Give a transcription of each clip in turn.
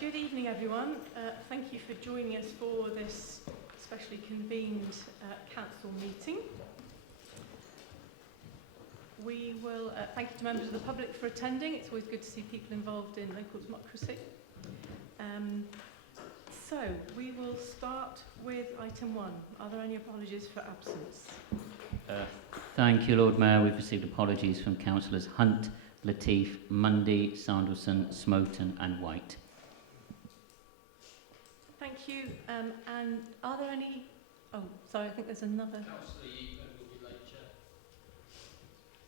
Good evening, everyone. Thank you for joining us for this specially convened council meeting. We will thank you to members of the public for attending. It's always good to see people involved in local democracy. So we will start with item 1. Are there any apologies for absence? Thank you, Lord Mayor. We've received apologies from Councillors Hunt, Latif, Mundy, Sanderson, Smoten and White. Thank you. And are there any... Oh, sorry, I think there's another... Councillor Yeatman will be late, Chair.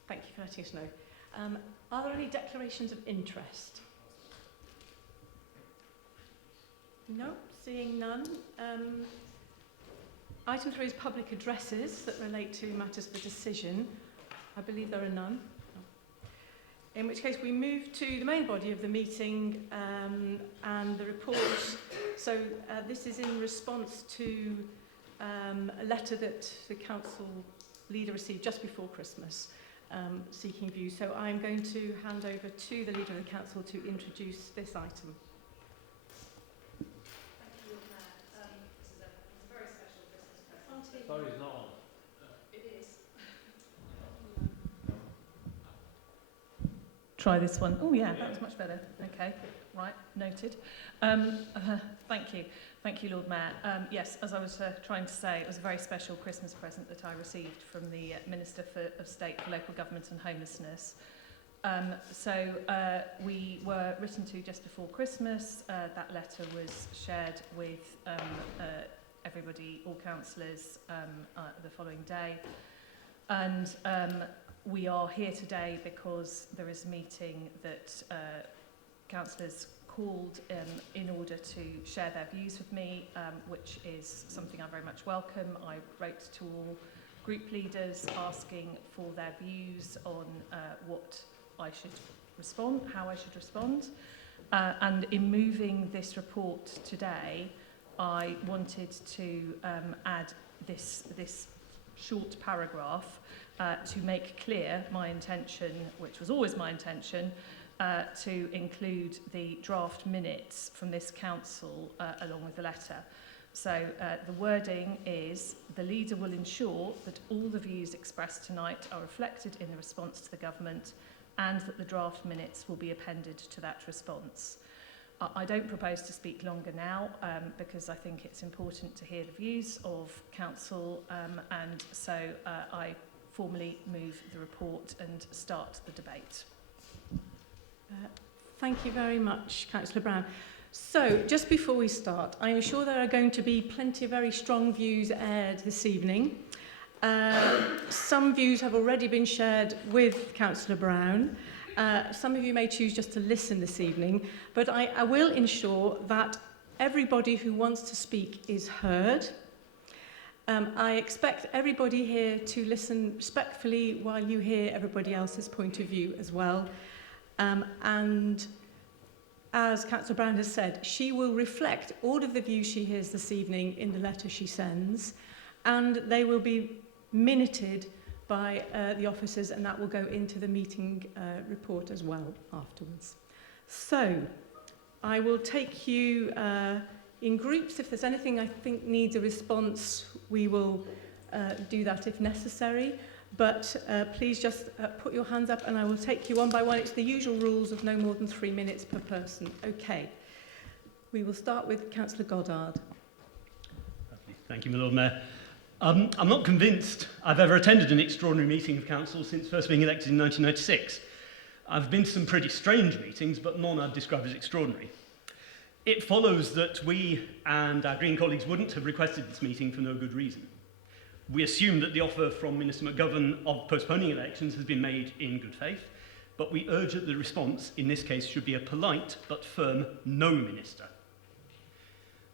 Thank you for letting us know. Are there any declarations of interest? No, seeing none. Item 3 is public addresses that relate to matters for decision. I believe there are none. In which case we move to the main body of the meeting and the report. So this is in response to a letter that the council leader received just before Christmas, seeking views. So I'm going to hand over to the leader of the council to introduce this item. Thank you, Lord Mayor. This is a very special Christmas present. Sorry, it's not on. It is. Try this one. Oh yeah, that's much better. Okay, right, noted. Thank you. Thank you, Lord Mayor. Yes, as I was trying to say, it was a very special Christmas present that I received from the Minister of State for Local Government and Homelessness. We were written to just before Christmas. That letter was shared with everybody, all councillors, the following day. And we are here today because there is a meeting that councillors called in order to share their views with me, which is something I very much welcome. I wrote to all group leaders asking for their views on what I should respond, how I should respond. And in moving this report today, I wanted to add this short paragraph to make clear my intention, which was always my intention, to include the draft minutes from this council along with the letter. So the wording is, the leader will ensure that all the views expressed tonight are reflected in the response to the government and that the draft minutes will be appended to that response. I don't propose to speak longer now because I think it's important to hear the views of council and so I formally move the report and start the debate. Thank you very much, Councillor Brown. So, just before we start, I am sure there are going to be plenty of very strong views aired this evening. Some views have already been shared with Councillor Brown. Some of you may choose just to listen this evening, but I will ensure that everybody who wants to speak is heard. I expect everybody here to listen respectfully while you hear everybody else's point of view as well. And as Councillor Brown has said, she will reflect all of the views she hears this evening in the letter she sends, and they will be minuted by the officers, and that will go into the meeting report as well afterwards. So, I will take you in groups. If there's anything I think needs a response, we will do that if necessary. But please just put your hands up and I will take you one by one. It's the usual rules of no more than 3 minutes per person. Okay. We will start with Councillor Goddard. Thank you, my Lord Mayor. I'm not convinced I've ever attended an extraordinary meeting of council since first being elected in 1996. I've been to some pretty strange meetings, but none I'd describe as extraordinary. It follows that we and our Green colleagues wouldn't have requested this meeting for no good reason. We assume that the offer from Minister McGovern of postponing elections has been made in good faith, but we urge that the response in this case should be a polite but firm no, Minister.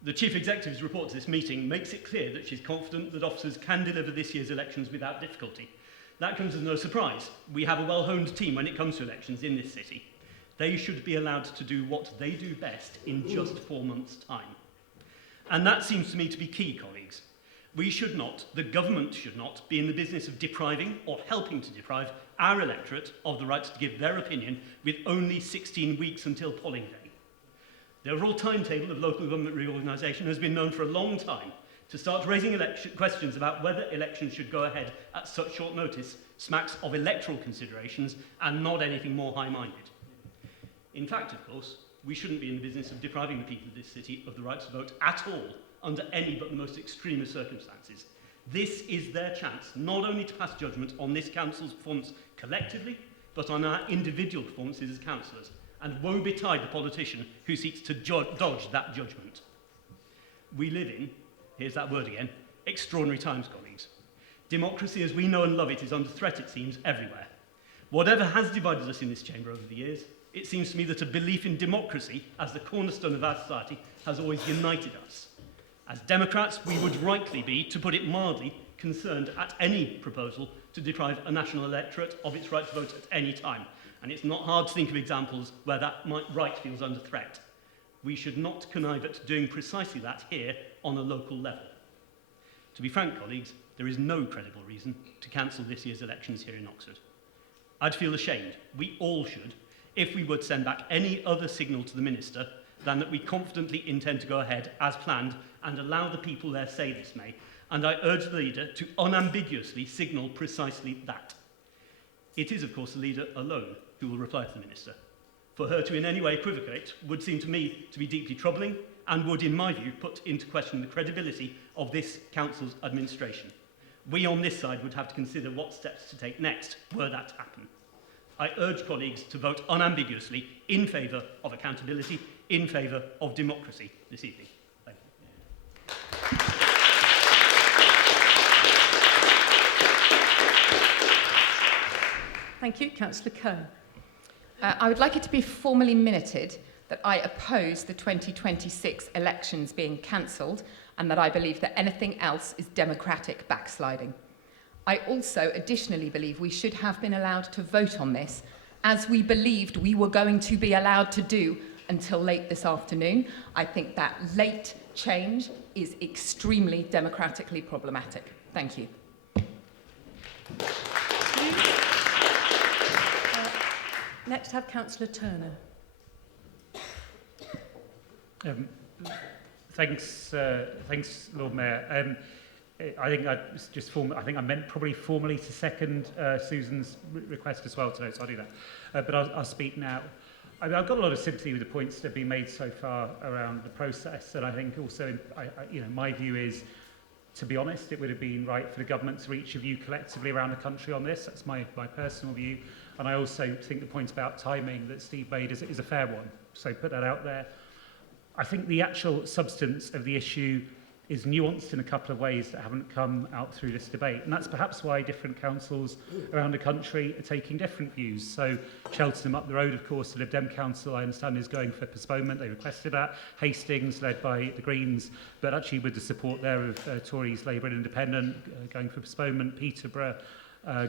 The Chief Executive's report to this meeting makes it clear that she's confident that officers can deliver this year's elections without difficulty. That comes as no surprise. We have a well-honed team when it comes to elections in this city. They should be allowed to do what they do best in just 4 months' time. And that seems to me to be key, colleagues. We should not, the government should not, be in the business of depriving or helping to deprive our electorate of the right to give their opinion with only 16 weeks until polling day. The overall timetable of local government reorganisation has been known for a long time. To start raising questions about whether elections should go ahead at such short notice smacks of electoral considerations and not anything more high-minded. In fact, of course, we shouldn't be in the business of depriving the people of this city of the right to vote at all, under any but the most extreme of circumstances. This is their chance, not only to pass judgment on this council's performance collectively, but on our individual performances as councillors. And woe betide the politician who seeks to dodge that judgment. We live in, here's that word again, extraordinary times, colleagues. Democracy as we know and love it is under threat, it seems, everywhere. Whatever has divided us in this chamber over the years, it seems to me that a belief in democracy as the cornerstone of our society has always united us. As Democrats, we would rightly be, to put it mildly, concerned at any proposal to deprive a national electorate of its right to vote at any time. And it's not hard to think of examples where that right feels under threat. We should not connive at doing precisely that here on a local level. To be frank, colleagues, there is no credible reason to cancel this year's elections here in Oxford. I'd feel ashamed, we all should, if we would send back any other signal to the Minister than that we confidently intend to go ahead as planned and allow the people their say this May, and I urge the leader to unambiguously signal precisely that. It is, of course, the leader alone who will reply to the Minister. For her to in any way equivocate would seem to me to be deeply troubling and would, in my view, put into question the credibility of this Council's administration. We on this side would have to consider what steps to take next were that to happen. I urge colleagues to vote unambiguously in favour of accountability, in favour of democracy this evening. Thank you. Thank you. Councillor Coe. I would like it to be formally minuted that I oppose the 2026 elections being cancelled and that I believe that anything else is democratic backsliding. I also additionally believe we should have been allowed to vote on this, as we believed we were going to be allowed to do until late this afternoon. I think that late change is extremely democratically problematic. Thank you. Next, have Councillor Turner. Thanks, Lord Mayor. I think I meant probably formally to second Susan's request as well today, so I'll do that. But I'll speak now. I mean, I've got a lot of sympathy with the points that have been made so far around the process, and I think also, my view is, to be honest, it would have been right for the government to reach a view collectively around the country on this. That's my personal view. And I also think the point about timing that Steve made is a fair one. So put that out there. I think the actual substance of the issue is nuanced in a couple of ways that haven't come out through this debate. And that's perhaps why different councils around the country are taking different views. So Cheltenham up the road, of course, the Lib Dem Council, I understand, is going for postponement. They requested that. Hastings, led by the Greens, but actually with the support there of Tories, Labour and Independent, going for postponement. Peterborough,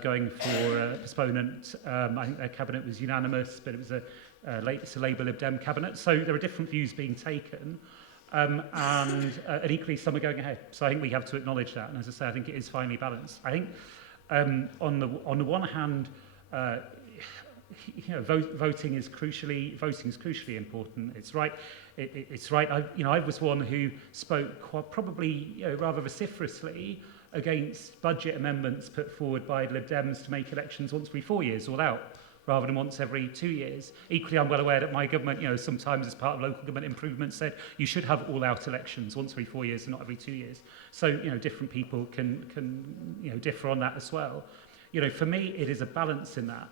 going for postponement. I think their cabinet was unanimous, but it was it's a Labour Lib Dem cabinet. So there are different views being taken. And equally, some are going ahead. So I think we have to acknowledge that. And as I say, I think it is finely balanced. I think on the one hand, voting is crucially important. It's right. It's right. I was one who spoke probably rather vociferously against budget amendments put forward by Lib Dems to make elections once every 4 years, all out, rather than once every 2 years. Equally, I'm well aware that my government, sometimes as part of local government improvement, said you should have all-out elections once every 4 years and not every 2 years. So, different people can differ on that as well. For me, it is a balance in that.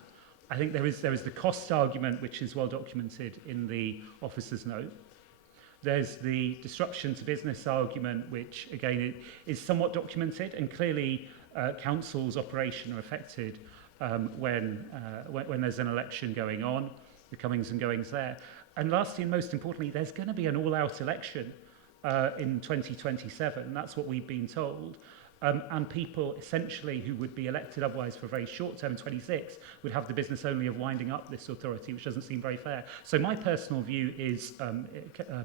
I think there is the cost argument, which is well documented in the officer's note. There's the disruption to business argument, which, again, is somewhat documented, and clearly councils' operation are affected when there's an election going on, the comings and goings there. And lastly, and most importantly, there's going to be an all-out election in 2027. That's what we've been told. And people, essentially, who would be elected otherwise for a very short term in 26 would have the business only of winding up this authority, which doesn't seem very fair. So my personal view is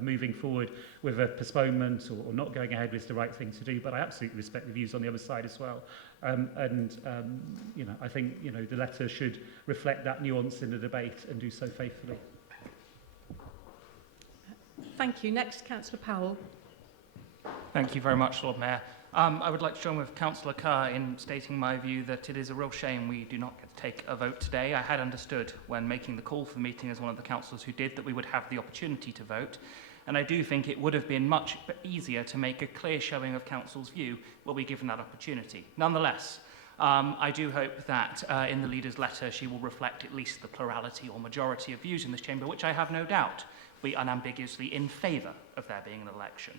moving forward with a postponement or not going ahead is the right thing to do, but I absolutely respect the views on the other side as well. I think the letter should reflect that nuance in the debate and do so faithfully. Thank you. Next, Councillor Powell. Thank you very much, Lord Mayor. I would like to join with Councillor Kerr in stating my view that it is a real shame we do not get to take a vote today. I had understood when making the call for the meeting as one of the councillors who did that we would have the opportunity to vote. And I do think it would have been much easier to make a clear showing of Council's view were we given that opportunity. Nonetheless, I do hope that in the leader's letter she will reflect at least the plurality or majority of views in this chamber, which I have no doubt will be unambiguously in favour of there being an election.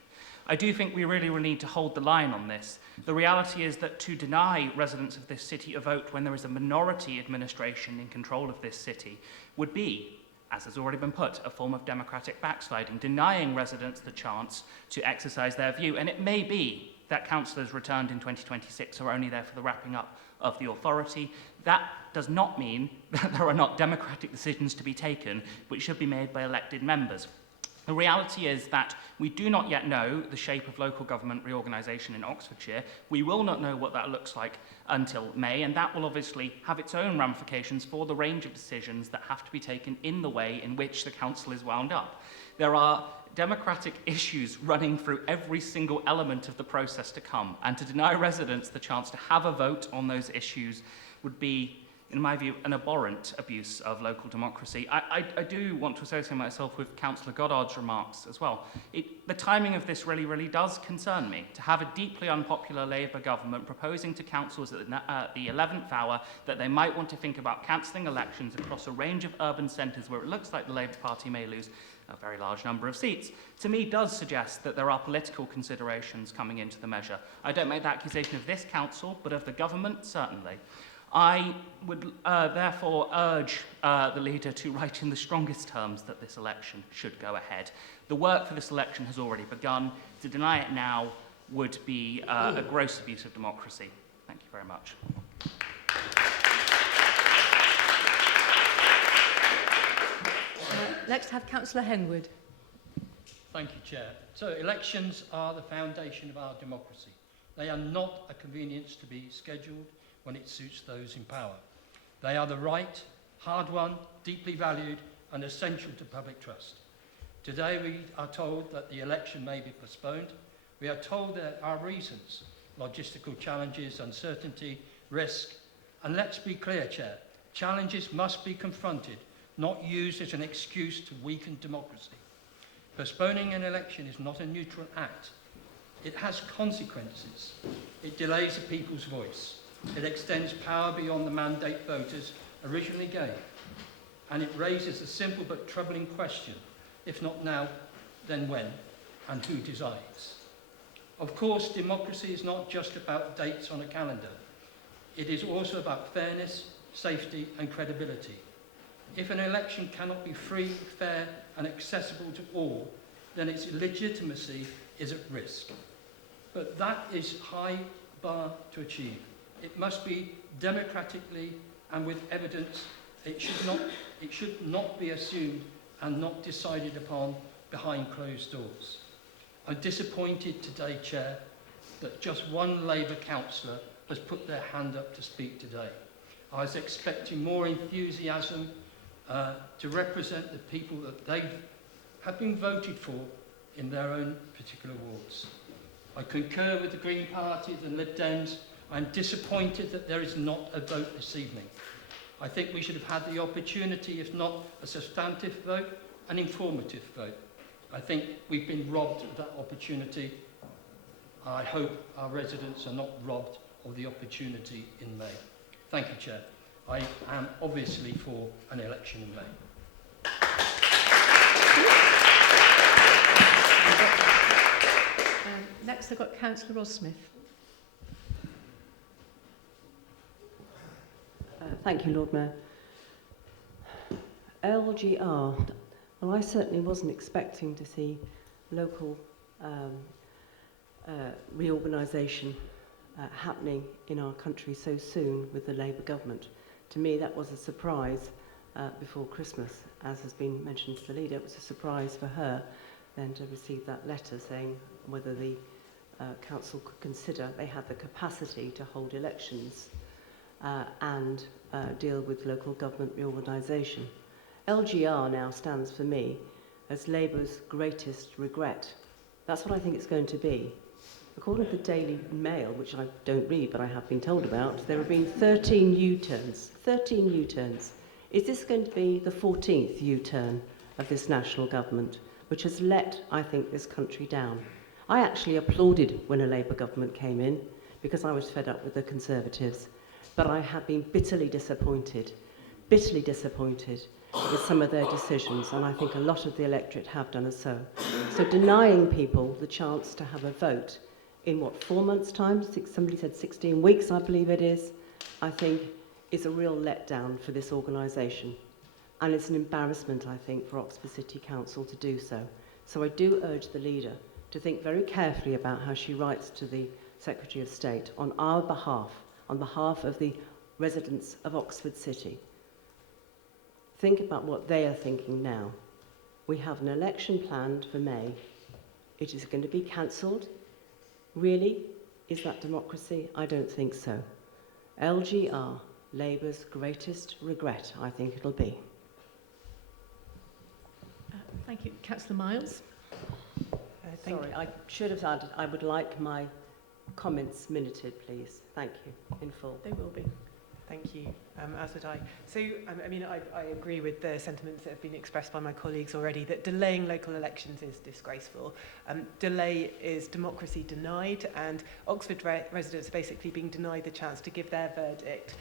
I do think we really will need to hold the line on this. The reality is that to deny residents of this city a vote when there is a minority administration in control of this city would be, as has already been put, a form of democratic backsliding, denying residents the chance to exercise their view. And it may be that councillors returned in 2026 are only there for the wrapping up of the authority. That does not mean that there are not democratic decisions to be taken, which should be made by elected members. The reality is that we do not yet know the shape of local government reorganisation in Oxfordshire. We will not know what that looks like until May, and that will obviously have its own ramifications for the range of decisions that have to be taken in the way in which the council is wound up. There are democratic issues running through every single element of the process to come, and to deny residents the chance to have a vote on those issues would be, in my view, an abhorrent abuse of local democracy. I do want to associate myself with Councillor Goddard's remarks as well. The timing of this really does concern me. To have a deeply unpopular Labour government proposing to councils at the 11th hour that they might want to think about cancelling elections across a range of urban centres where it looks like the Labour Party may lose a very large number of seats, to me does suggest that there are political considerations coming into the measure. I don't make that accusation of this council, but of the government, certainly. I would therefore urge the leader to write in the strongest terms that this election should go ahead. The work for this election has already begun. To deny it now would be a gross abuse of democracy. Thank you very much. Next, have Councillor Henwood. Thank you, Chair. So elections are the foundation of our democracy. They are not a convenience to be scheduled when it suits those in power. They are the right, hard-won, deeply valued and essential to public trust. Today we are told that the election may be postponed. We are told there are reasons: logistical challenges, uncertainty, risk. And let's be clear, Chair, challenges must be confronted, not used as an excuse to weaken democracy. Postponing an election is not a neutral act. It has consequences. It delays the people's voice. It extends power beyond the mandate voters originally gave. And it raises a simple but troubling question: if not now, then when, and who decides? Of course, democracy is not just about dates on a calendar. It is also about fairness, safety and credibility. If an election cannot be free, fair and accessible to all, then its legitimacy is at risk. But that is a high bar to achieve. It must be democratically and with evidence. It should not be assumed and not decided upon behind closed doors. I'm disappointed today, Chair, that just one Labour councillor has put their hand up to speak today. I was expecting more enthusiasm to represent the people that they have been voted for in their own particular wards. I concur with the Green Party, the Lib Dems. I'm disappointed that there is not a vote this evening. I think we should have had the opportunity, if not a substantive vote, an informative vote. I think we've been robbed of that opportunity. I hope our residents are not robbed of the opportunity in May. Thank you, Chair. I am obviously for an election in May. Next, I've got Councillor Ross-Smith. Thank you, Lord Mayor. LGR. Well, I certainly wasn't expecting to see local reorganisation happening in our country so soon with the Labour government. To me, that was a surprise before Christmas. As has been mentioned to the leader, it was a surprise for her then to receive that letter saying whether the council could consider they had the capacity to hold elections and deal with local government reorganisation. LGR now stands for me as Labour's greatest regret. That's what I think it's going to be. According to the Daily Mail, which I don't read but I have been told about, there have been 13 U-turns. 13 U-turns. Is this going to be the 14th U-turn of this national government, which has let, I think, this country down? I actually applauded when a Labour government came in because I was fed up with the Conservatives, but I have been bitterly disappointed with some of their decisions, and I think a lot of the electorate have done so. So denying people the chance to have a vote in, 4 months' time? Somebody said 16 weeks, I believe it is, I think is a real letdown for this organisation. And it's an embarrassment, I think, for Oxford City Council to do so. So I do urge the leader to think very carefully about how she writes to the Secretary of State on our behalf, on behalf of the residents of Oxford City. Think about what they are thinking now. We have an election planned for May. It is going to be cancelled. Really? Is that democracy? I don't think so. LGR, Labour's greatest regret, I think it'll be. Thank you. Councillor Miles. Sorry, I should have added, I would like my comments minuted, please. Thank you, in full. They will be. Thank you, as would I. So, I mean, I agree with the sentiments that have been expressed by my colleagues already, that delaying local elections is disgraceful. Delay is democracy denied, and Oxford residents are basically being denied the chance to give their verdict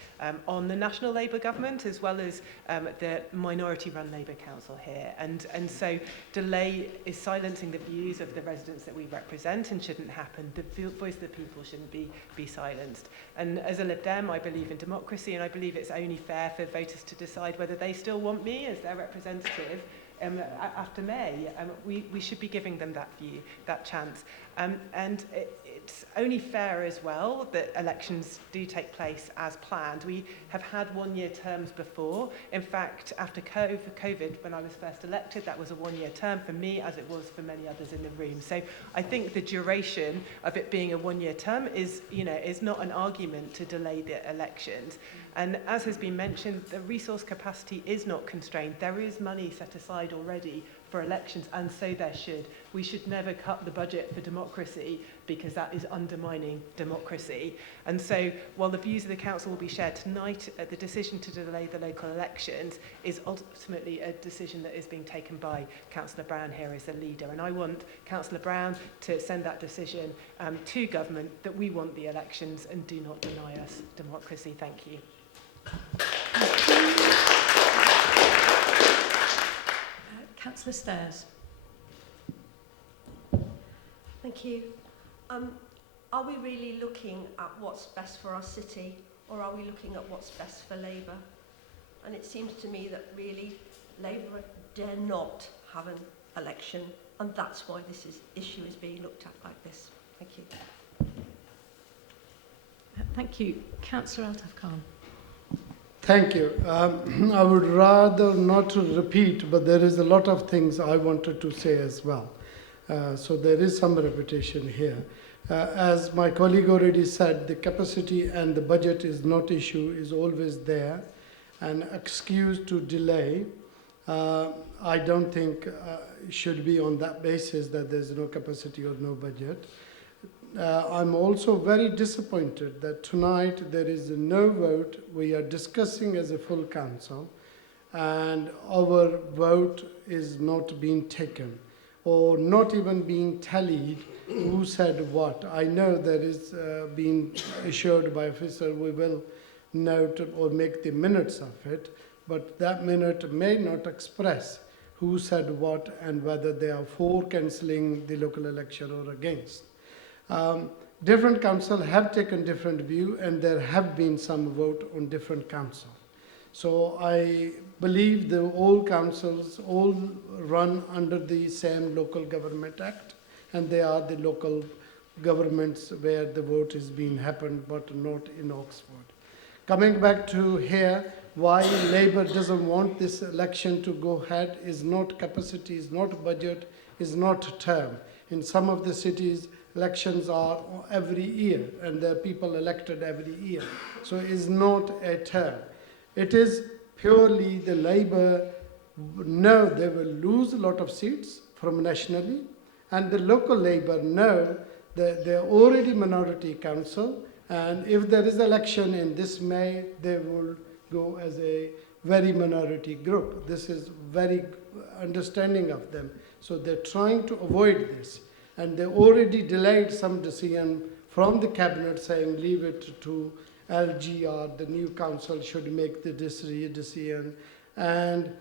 on the National Labour government, as well as the minority-run Labour Council here. And so delay is silencing the views of the residents that we represent and shouldn't happen. The voice of the people shouldn't be silenced. And as a Lib Dem, I believe in democracy, and I believe it's only fair for voters to decide whether they still want me as their representative after May. We should be giving them that view, that chance. And it's only fair as well that elections do take place as planned. We have had one-year terms before. In fact, after COVID, when I was first elected, that was a one-year term for me, as it was for many others in the room. So I think the duration of it being a one-year term is not an argument to delay the elections. And as has been mentioned, the resource capacity is not constrained. There is money set aside already for elections, and so there should. We should never cut the budget for democracy, because that is undermining democracy. And so while the views of the council will be shared tonight, the decision to delay the local elections is ultimately a decision that is being taken by Councillor Brown here as the leader. And I want Councillor Brown to send that decision to government, that we want the elections and do not deny us democracy. Thank you. Councillor Stairs. Thank you. Are we really looking at what's best for our city, or are we looking at what's best for Labour? And it seems to me that really Labour dare not have an election, and that's why this issue is being looked at like this. Thank you. Thank you. Councillor Altaf Khan. Thank you. I would rather not to repeat, but there is a lot of things I wanted to say as well. So there is some repetition here. As my colleague already said, the capacity and the budget is not issue, is always there. An excuse to delay, I don't think should be on that basis that there's no capacity or no budget. I'm also very disappointed that tonight there is no vote. We are discussing as a full council, and our vote is not being taken, or not even being tallied who said what. I know there is being assured by officer we will note or make the minutes of it, but that minute may not express who said what and whether they are for cancelling the local election or against. Different council have taken different view, and there have been some vote on different council. So I believe the all councils all run under the same Local Government Act, and they are the local governments where the vote is being happened, but not in Oxford. Coming back to here, why Labour doesn't want this election to go ahead is not capacity, is not budget, is not term. In some of the cities, elections are every year, and there are people elected every year. So it is not a term. It is purely the Labour know they will lose a lot of seats from nationally, and the local Labour know that they're already minority council, and if there is election in this May, they will go as a very minority group. This is very understanding of them. So they're trying to avoid this, and they already delayed some decision from the cabinet saying leave it to LGR, the new council should make the decision. And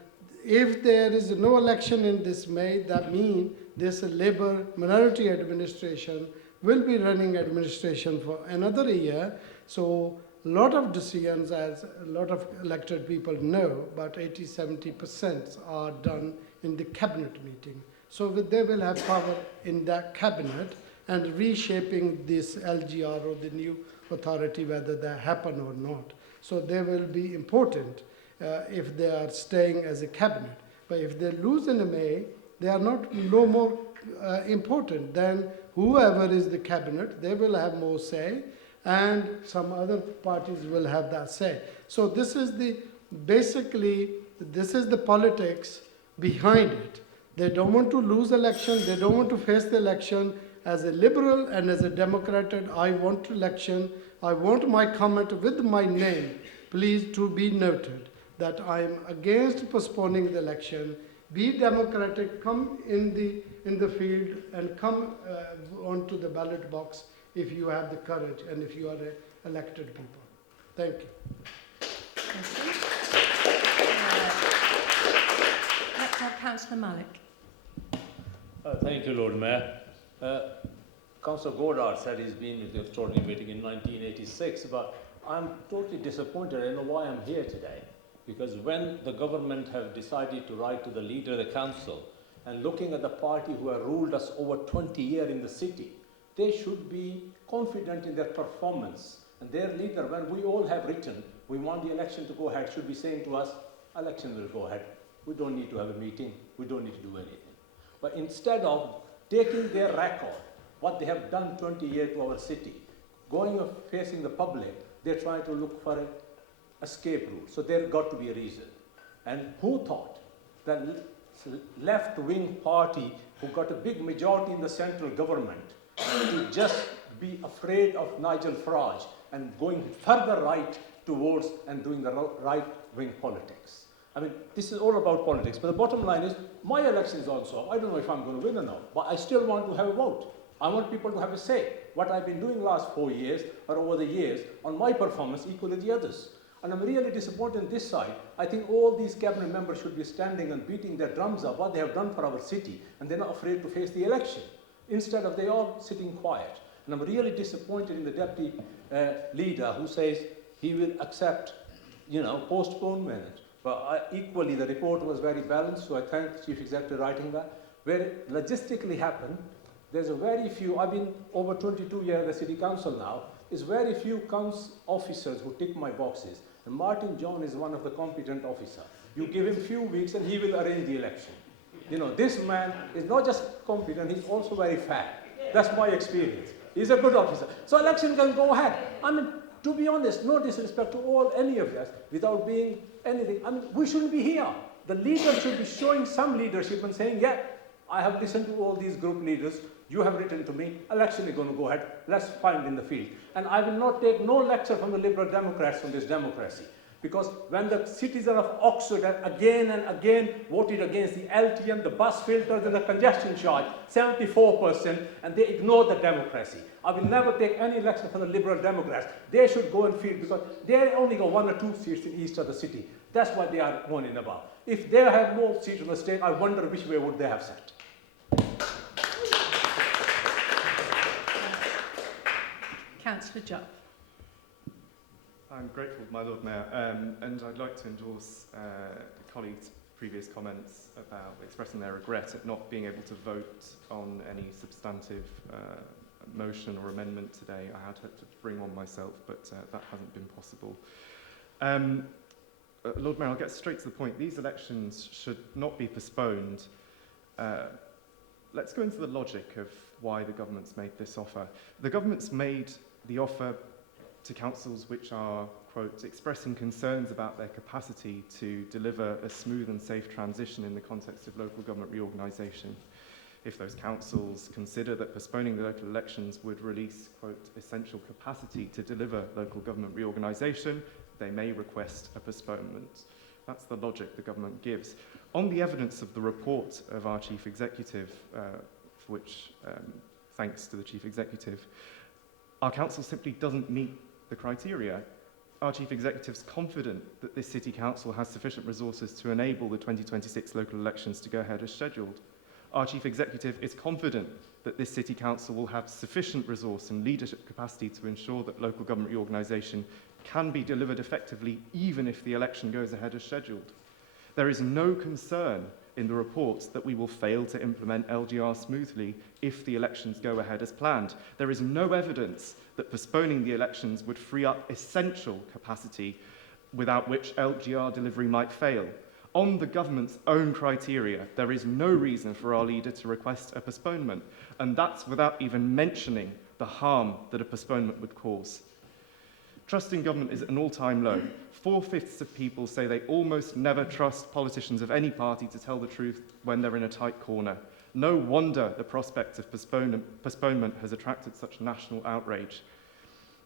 if there is no election in this May, that means this Labour minority administration will be running administration for another year. So a lot of decisions, as a lot of elected people know, about 80–70% are done in the cabinet meeting. So they will have power in that cabinet and reshaping this LGR or the new authority, whether that happen or not. So they will be important if they are staying as a cabinet. But if they lose in May, they are no more important. Then whoever is the cabinet, they will have more say, and some other parties will have that say. So this is basically the politics behind it. They don't want to lose election. They don't want to face the election. As a Liberal and as a Democrat, I want election. I want my comment with my name, please, to be noted that I am against postponing the election. Be democratic, come in the field and come onto the ballot box if you have the courage and if you are elected people. Thank you. Thank you. Let's have Councillor Malik. Thank you, Lord Mayor. Councillor Goddard said he's been with the extraordinary meeting in 1986, but I'm totally disappointed. I know why I'm here today. Because when the government have decided to write to the leader of the council and looking at the party who have ruled us over 20 years in the city, they should be confident in their performance. And their leader, when we all have written, we want the election to go ahead, should be saying to us, election will go ahead. We don't need to have a meeting. We don't need to do anything. But instead of taking their record, what they have done 20 years to our city, going and facing the public, they're trying to look for an escape route. So there's got to be a reason. And who thought that left-wing party who got a big majority in the central government to just be afraid of Nigel Farage and going further right towards and doing the right-wing politics? I mean, this is all about politics. But the bottom line is, my election is also up. I don't know if I'm going to win or not, but I still want to have a vote. I want people to have a say. What I've been doing last 4 years or over the years on my performance equal to the others. And I'm really disappointed on this side. I think all these cabinet members should be standing and beating their drums up what they have done for our city, and they're not afraid to face the election. Instead of they all sitting quiet. And I'm really disappointed in the deputy leader who says he will accept, postponement. But equally, the report was very balanced, so I thank the Chief Executive for writing that. Where it logistically happened, there's a very few, I've been over 22 years at the City Council now, is very few council officers who tick my boxes. And Martin John is one of the competent officers. You give him few weeks and he will arrange the election. This man is not just competent, he's also very fair. That's my experience. He's a good officer. So election can go ahead. I mean, to be honest, no disrespect to any of us, without being anything. I mean, we shouldn't be here. The leader should be showing some leadership and saying, yeah, I have listened to all these group leaders. You have written to me. Election is going to go ahead. Let's find in the field. And I will not take no lecture from the Liberal Democrats on this democracy. Because when the citizen of Oxford have again and again voted against the LTM, the bus filters and the congestion charge, 74%, and they ignore the democracy. I will never take any lecture from the Liberal Democrats. They should go and field because they only got 1 or 2 seats in east of the city. That's what they are moaning about. If they have more seats in the state, I wonder which way would they have sat. Councillor Jupp. I'm grateful, my Lord Mayor, and I'd like to endorse the colleagues' previous comments about expressing their regret at not being able to vote on any substantive motion or amendment today. I had hoped to bring one myself, but that hasn't been possible. Lord Mayor, I'll get straight to the point. These elections should not be postponed. Let's go into the logic of why the government's made this offer. The government's made the offer to councils which are, quote, expressing concerns about their capacity to deliver a smooth and safe transition in the context of local government reorganisation. If those councils consider that postponing the local elections would release, quote, essential capacity to deliver local government reorganisation, they may request a postponement. That's the logic the government gives. On the evidence of the report of our Chief Executive, for which thanks to the Chief Executive, our council simply doesn't meet the criteria. Our Chief Executive's confident that this City Council has sufficient resources to enable the 2026 local elections to go ahead as scheduled. Our Chief Executive is confident that this City Council will have sufficient resource and leadership capacity to ensure that local government reorganisation can be delivered effectively even if the election goes ahead as scheduled. There is no concern in the report that we will fail to implement LGR smoothly if the elections go ahead as planned. There is no evidence that postponing the elections would free up essential capacity without which LGR delivery might fail. On the government's own criteria, there is no reason for our leader to request a postponement, and that's without even mentioning the harm that a postponement would cause. Trust in government is at an all-time low. 4/5 of people say they almost never trust politicians of any party to tell the truth when they're in a tight corner. No wonder the prospect of postponement has attracted such national outrage.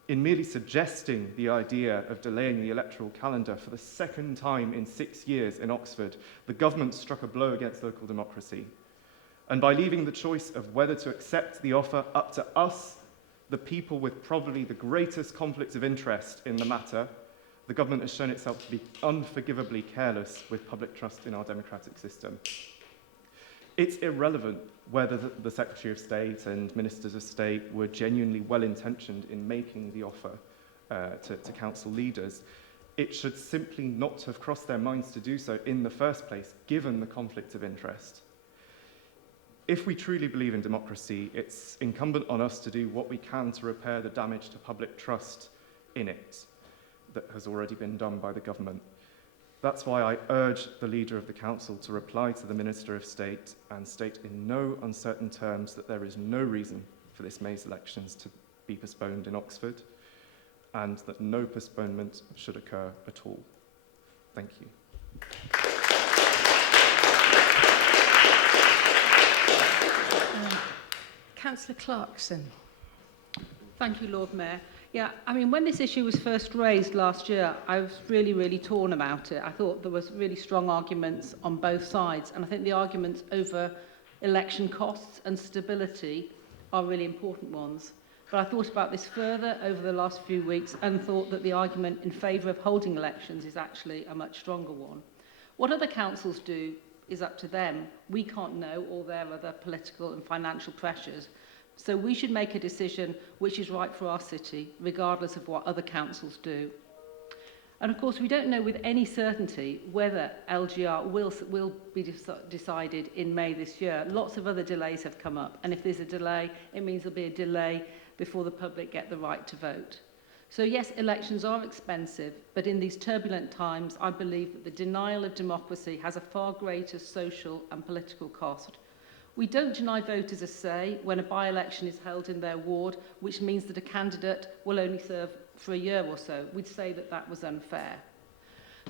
In merely suggesting the idea of delaying the electoral calendar for the second time in 6 years in Oxford, the government struck a blow against local democracy. And by leaving the choice of whether to accept the offer up to us, the people with probably the greatest conflict of interest in the matter, the government has shown itself to be unforgivably careless with public trust in our democratic system. It's irrelevant whether the Secretary of State and Ministers of State were genuinely well-intentioned in making the offer to council leaders. It should simply not have crossed their minds to do so in the first place, given the conflict of interest. If we truly believe in democracy, it's incumbent on us to do what we can to repair the damage to public trust in it that has already been done by the government. That's why I urge the Leader of the Council to reply to the Minister of State and state in no uncertain terms that there is no reason for this May's elections to be postponed in Oxford and that no postponement should occur at all. Thank you. Councillor Clarkson. Thank you, Lord Mayor. Yeah, I mean, when this issue was first raised last year, I was really torn about it. I thought there was really strong arguments on both sides, and I think the arguments over election costs and stability are really important ones. But I thought about this further over the last few weeks and thought that the argument in favour of holding elections is actually a much stronger one. What other councils do is up to them. We can't know all their other political and financial pressures. So we should make a decision which is right for our city, regardless of what other councils do. And of course, we don't know with any certainty whether LGR will be decided in May this year. Lots of other delays have come up, and if there's a delay, it means there'll be a delay before the public get the right to vote. So yes, elections are expensive, but in these turbulent times, I believe that the denial of democracy has a far greater social and political cost. We don't deny voters a say when a by-election is held in their ward, which means that a candidate will only serve for a year or so. We'd say that that was unfair.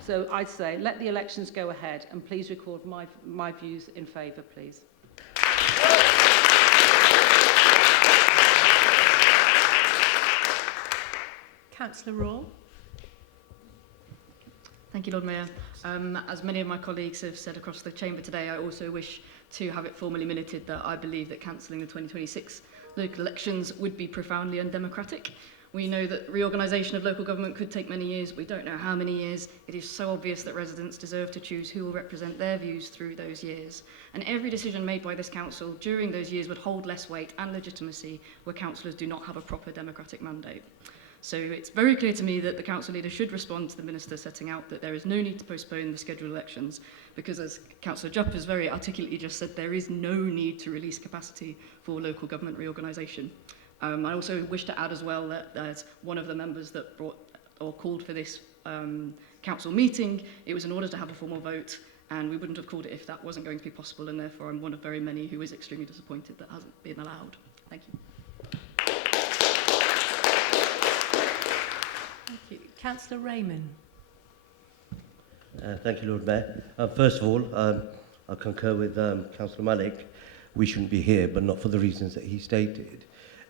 So I'd say let the elections go ahead, and please record my views in favour, please. Councillor Raw. Thank you, Lord Mayor. As many of my colleagues have said across the chamber today, I also wish to have it formally minuted that I believe that cancelling the 2026 local elections would be profoundly undemocratic. We know that reorganisation of local government could take many years. We don't know how many years. It is so obvious that residents deserve to choose who will represent their views through those years. And every decision made by this council during those years would hold less weight and legitimacy where councillors do not have a proper democratic mandate. So it's very clear to me that the council leader should respond to the minister setting out that there is no need to postpone the scheduled elections, because as Councillor Jupp has very articulately just said, there is no need to release capacity for local government reorganisation. I also wish to add as well that as one of the members that brought or called for this council meeting, it was in order to have a formal vote, and we wouldn't have called it if that wasn't going to be possible, and therefore I'm one of very many who is extremely disappointed that hasn't been allowed. Thank you. Thank you. Councillor Raymond. Thank you, Lord Mayor. First of all, I concur with Councillor Malik. We shouldn't be here, but not for the reasons that he stated.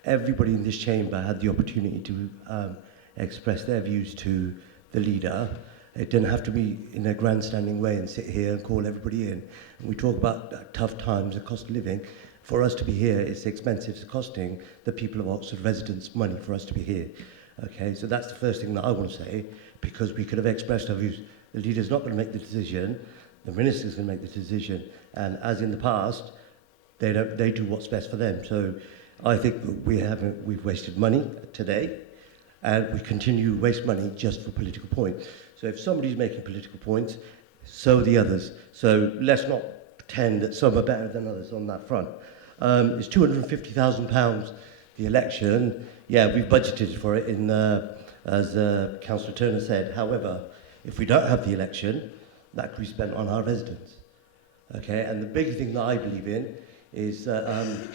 Everybody in this chamber had the opportunity to express their views to the leader. It didn't have to be in a grandstanding way and sit here and call everybody in. And we talk about tough times, the cost of living. For us to be here, it's expensive. It's costing the people of Oxford residents money for us to be here. Okay, so that's the first thing that I want to say, because we could have expressed our views. The leader's not going to make the decision. The minister's going to make the decision. And as in the past, they do what's best for them. So I think we've wasted money today, and we continue to waste money just for political points. So if somebody's making political points, so are the others. So let's not pretend that some are better than others on that front. It's £250,000, the election. Yeah, we've budgeted for it, as Councillor Turner said. However, if we don't have the election, that could be spent on our residents. Okay, and the big thing that I believe in is that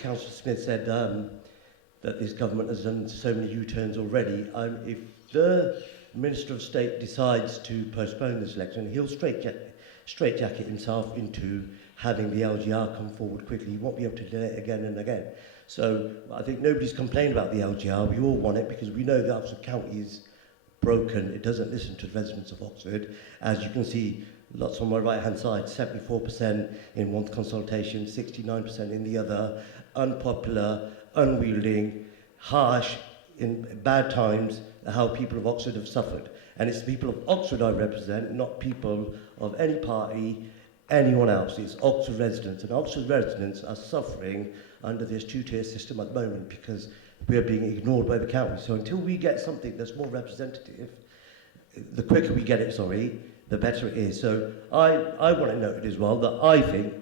Councillor Smith said that this government has done so many U-turns already. If the Minister of State decides to postpone this election, he'll straitjacket himself into having the LGR come forward quickly. He won't be able to delay it again and again. So I think nobody's complained about the LGR. We all want it because we know that Oxford County is broken. It doesn't listen to the residents of Oxford. As you can see, lots on my right-hand side, 74% in one consultation, 69% in the other, unpopular, unwielding, harsh, in bad times, how people of Oxford have suffered. And it's the people of Oxford I represent, not people of any party, anyone else. It's Oxford residents, and Oxford residents are suffering under this two-tier system at the moment because we are being ignored by the county. So until we get something that's more representative, the quicker we get it, the better it is. So I want it noted as well that I think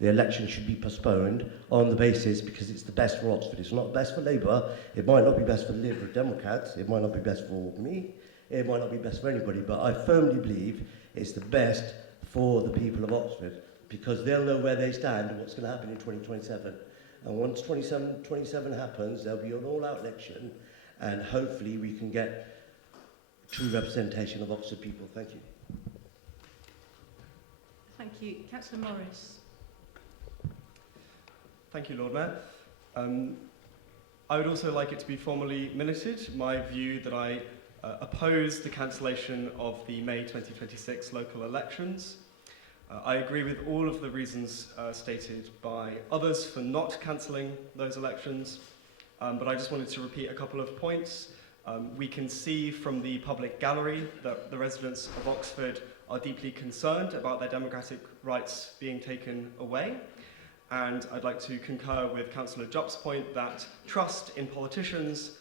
the election should be postponed on the basis because it's the best for Oxford. It's not best for Labour. It might not be best for the Liberal Democrats. It might not be best for me. It might not be best for anybody. But I firmly believe it's the best for the people of Oxford because they'll know where they stand and what's going to happen in 2027. And once 2027 happens, there'll be an all-out election and hopefully we can get true representation of Oxford people. Thank you. Thank you. Councillor Morris. Thank you, Lord Mayor. I would also like it to be formally minuted, my view that I oppose the cancellation of the May 2026 local elections. I agree with all of the reasons stated by others for not cancelling those elections, but I just wanted to repeat a couple of points. We can see from the public gallery that the residents of Oxford are deeply concerned about their democratic rights being taken away. And I'd like to concur with Councillor Jupp's point that trust in politicians,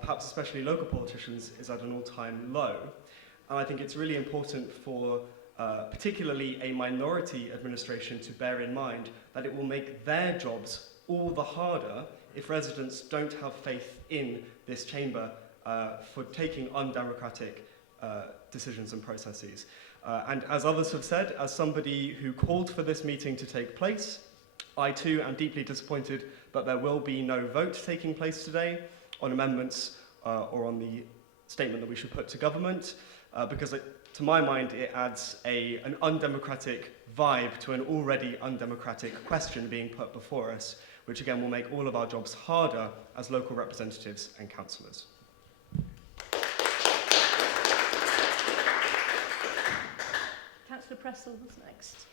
perhaps especially local politicians, is at an all-time low. And I think it's really important for particularly a minority administration to bear in mind that it will make their jobs all the harder if residents don't have faith in this chamber for taking undemocratic decisions and processes. And as others have said, as somebody who called for this meeting to take place, I too am deeply disappointed that there will be no vote taking place today on amendments or on the statement that we should put to government, because to my mind it adds an undemocratic vibe to an already undemocratic question being put before us, which again will make all of our jobs harder as local representatives and councillors. Councillor Pressel was next.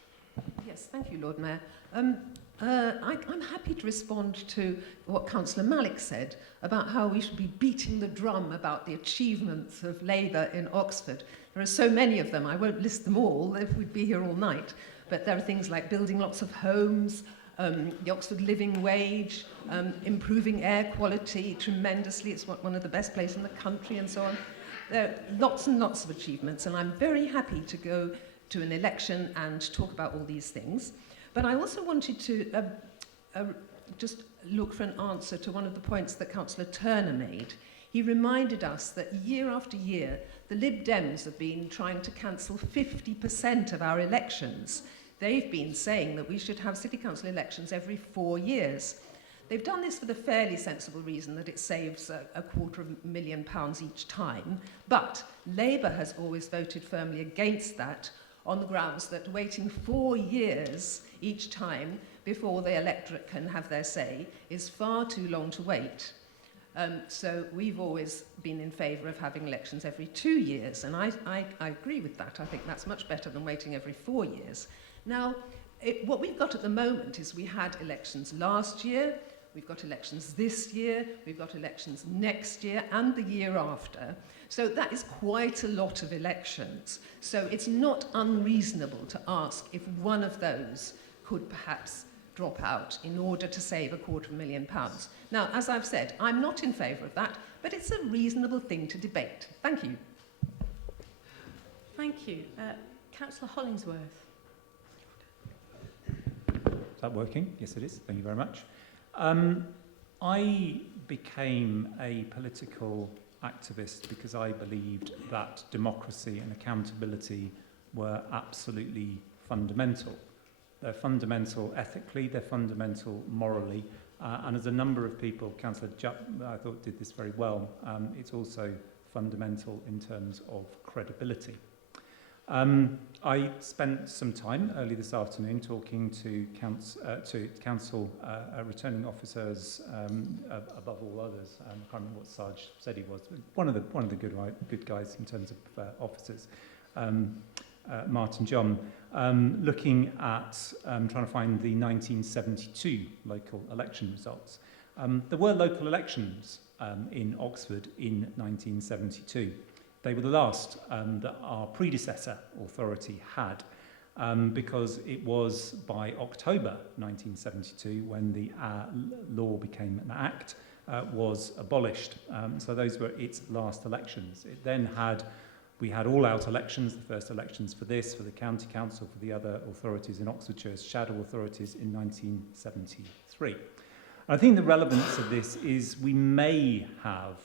Yes, thank you, Lord Mayor. I'm happy to respond to what Councillor Malik said about how we should be beating the drum about the achievements of Labour in Oxford. There are so many of them, I won't list them all, we'd be here all night, but there are things like building lots of homes, the Oxford living wage, improving air quality tremendously, it's one of the best places in the country and so on. There are lots and lots of achievements, and I'm very happy to go to an election and talk about all these things. But I also wanted to just look for an answer to one of the points that Councillor Turner made. He reminded us that year after year, the Lib Dems have been trying to cancel 50% of our elections. They've been saying that we should have city council elections every 4 years. They've done this for the fairly sensible reason that it saves £250,000 each time, but Labour has always voted firmly against that on the grounds that waiting 4 years each time before the electorate can have their say is far too long to wait. So we've always been in favour of having elections every 2 years, and I agree with that. I think that's much better than waiting every 4 years. Now, what we've got at the moment is we had elections last year, we've got elections this year, we've got elections next year and the year after. So that is quite a lot of elections. So it's not unreasonable to ask if one of those could perhaps drop out in order to save £250,000. Now, as I've said, I'm not in favour of that, but it's a reasonable thing to debate. Thank you. Thank you. Councillor Hollingsworth. Is that working? Yes, it is. Thank you very much. I became a political activist because I believed that democracy and accountability were absolutely fundamental. They're fundamental ethically, they're fundamental morally, and as a number of people, Councillor Jupp, I thought, did this very well, it's also fundamental in terms of credibility. I spent some time early this afternoon talking to council returning officers above all others. I can't remember what Sarge said he was. One of the good guys in terms of officers. Martin John, looking at trying to find the 1972 local election results. There were local elections in Oxford in 1972. They were the last that our predecessor authority had, because it was by October 1972 when the law became an act, was abolished. So those were its last elections. It then we had all-out elections, the first elections for this, for the county council, for the other authorities in Oxfordshire as shadow authorities in 1973. I think the relevance of this is we may have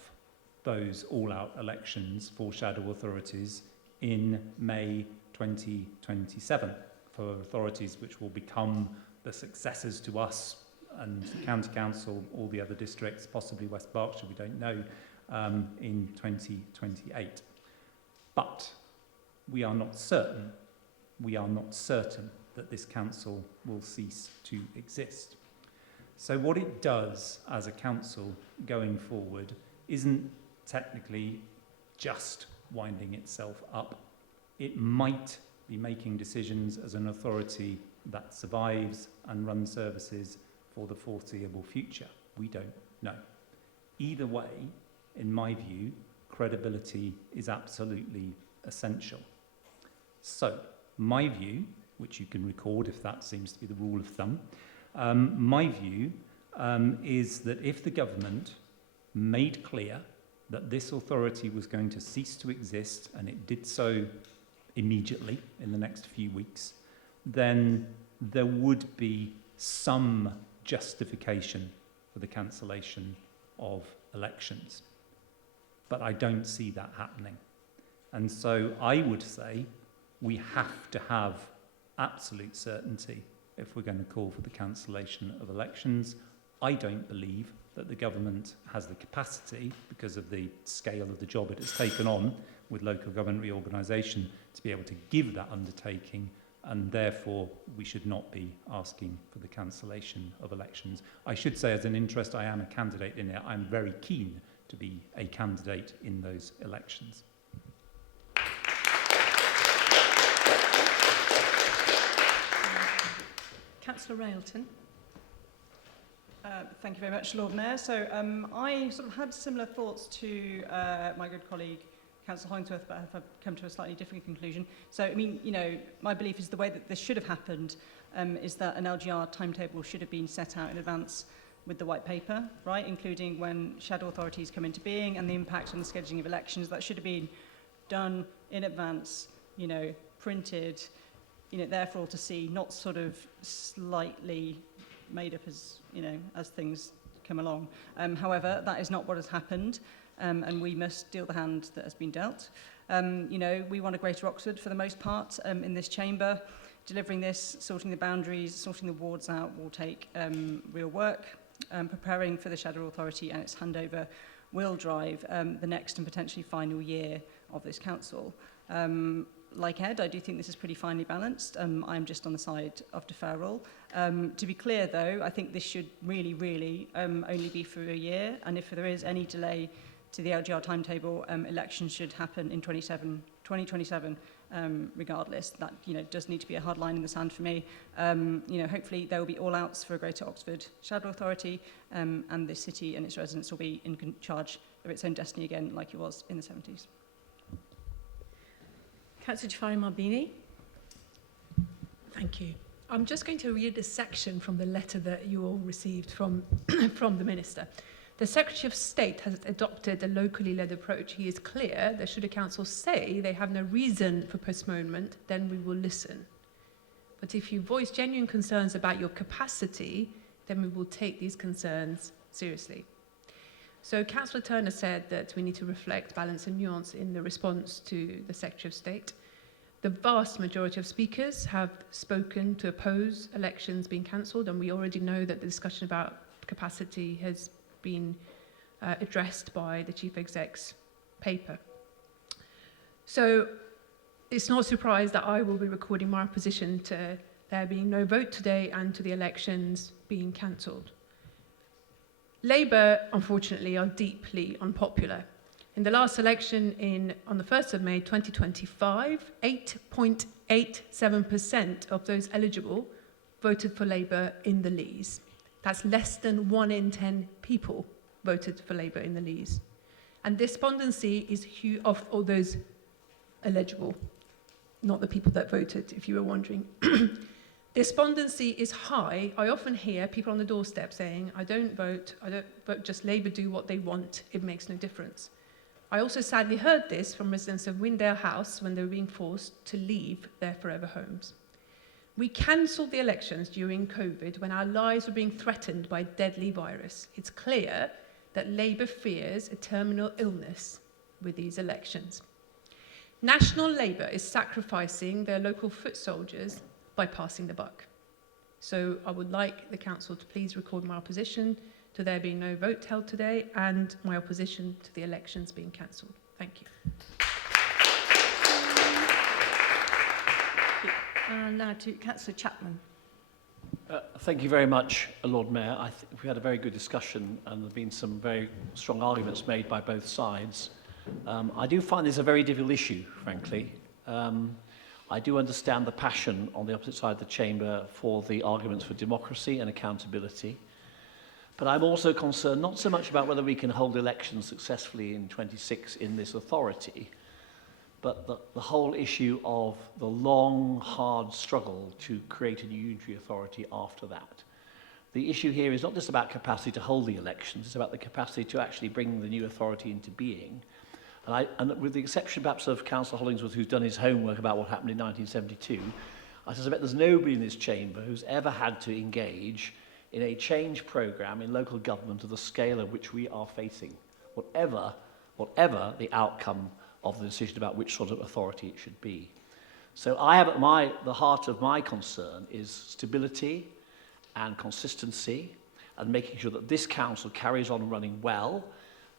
those all-out elections for shadow authorities in May 2027 for authorities which will become the successors to us and County Council, all the other districts, possibly West Berkshire, we don't know, in 2028. But we are not certain. We are not certain that this council will cease to exist. So what it does as a council going forward isn't technically just winding itself up. It might be making decisions as an authority that survives and runs services for the foreseeable future. We don't know. Either way, in my view, credibility is absolutely essential. So, my view, which you can record if that seems to be the rule of thumb, my view is that if the government made clear that this authority was going to cease to exist, and it did so immediately in the next few weeks, then there would be some justification for the cancellation of elections. But I don't see that happening. And so I would say we have to have absolute certainty if we're going to call for the cancellation of elections. I don't believe that the government has the capacity, because of the scale of the job it has taken on with local government reorganisation, to be able to give that undertaking, and therefore we should not be asking for the cancellation of elections. I should say, as an interest, I am a candidate in it. I'm very keen to be a candidate in those elections. Councillor Railton. Thank you very much, Lord Mayor. So I sort of had similar thoughts to my good colleague, Councillor Hollingsworth, but have come to a slightly different conclusion. So, I mean, you know, my belief is the way that this should have happened is that an LGR timetable should have been set out in advance with the white paper, right, including when shadow authorities come into being and the impact on the scheduling of elections. That should have been done in advance, you know, printed, you know, there for all to see, not sort of slightly made up as, you know, as things come along. However, that is not what has happened, and we must deal the hand that has been dealt. You know, we want a greater Oxford for the most part in this chamber. Delivering this, sorting the boundaries, sorting the wards out will take real work. preparing for the Shadow Authority and its handover will drive the next and potentially final year of this council. Like Ed, I do think this is pretty finely balanced. I'm just on the side of deferral. To be clear, though, I think this should really only be for a year, and if there is any delay to the LGR timetable, elections should happen in 2027, regardless. That, does need to be a hard line in the sand for me. Hopefully there will be all outs for a Greater Oxford Shadow Authority, and the city and its residents will be in charge of its own destiny again, like it was in the 70s. Councillor Jafari Marbini. Thank you. I'm just going to read a section from the letter that you all received from, from the Minister. The Secretary of State has adopted a locally led approach. He is clear that should a council say they have no reason for postponement, then we will listen. But if you voice genuine concerns about your capacity, then we will take these concerns seriously. So Councillor Turner said that we need to reflect balance and nuance in the response to the Secretary of State. The vast majority of speakers have spoken to oppose elections being cancelled, and we already know that the discussion about capacity has been addressed by the Chief Exec's paper. So it's not a surprise that I will be recording my opposition to there being no vote today and to the elections being cancelled. Labour, unfortunately, are deeply unpopular. In the last election on the 1st of May 2025, 8.87% of those eligible voted for Labour in the Lees. That's less than 1 in 10 people voted for Labour in the Lees. And despondency is huge of all those eligible, not the people that voted, if you were wondering. Despondency is high. I often hear people on the doorstep saying, I don't vote, just Labour do what they want, it makes no difference. I also sadly heard this from residents of Windale House when they were being forced to leave their forever homes. We cancelled the elections during COVID when our lives were being threatened by a deadly virus. It's clear that Labour fears a terminal illness with these elections. National Labour is sacrificing their local foot soldiers by passing the buck. So I would like the council to please record my opposition to there being no vote held today and my opposition to the elections being cancelled. Thank you. And now to Councillor Chapman. Thank you very much, Lord Mayor. I think we had a very good discussion and there have been some very strong arguments made by both sides. I do find this a very difficult issue, frankly. I do understand the passion on the opposite side of the chamber for the arguments for democracy and accountability. But I'm also concerned not so much about whether we can hold elections successfully in 26 in this authority, but the whole issue of the long, hard struggle to create a new unitary authority after that. The issue here is not just about capacity to hold the elections, it's about the capacity to actually bring the new authority into being. And with the exception perhaps of Councillor Hollingsworth, who's done his homework about what happened in 1972, I suspect there's nobody in this chamber who's ever had to engage in a change programme in local government of the scale of which we are facing, whatever the outcome of the decision about which sort of authority it should be. So I have at the heart of my concern is stability and consistency and making sure that this council carries on running well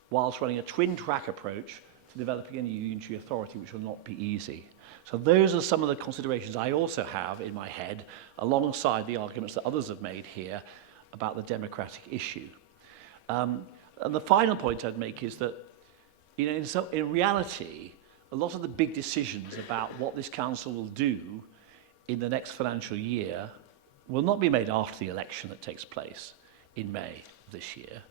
whilst running a twin-track approach to developing a new unitary authority, which will not be easy. So those are some of the considerations I also have in my head, alongside the arguments that others have made here about the democratic issue. And the final point I'd make is that, in reality, a lot of the big decisions about what this council will do in the next financial year will not be made after the election that takes place in May of this year.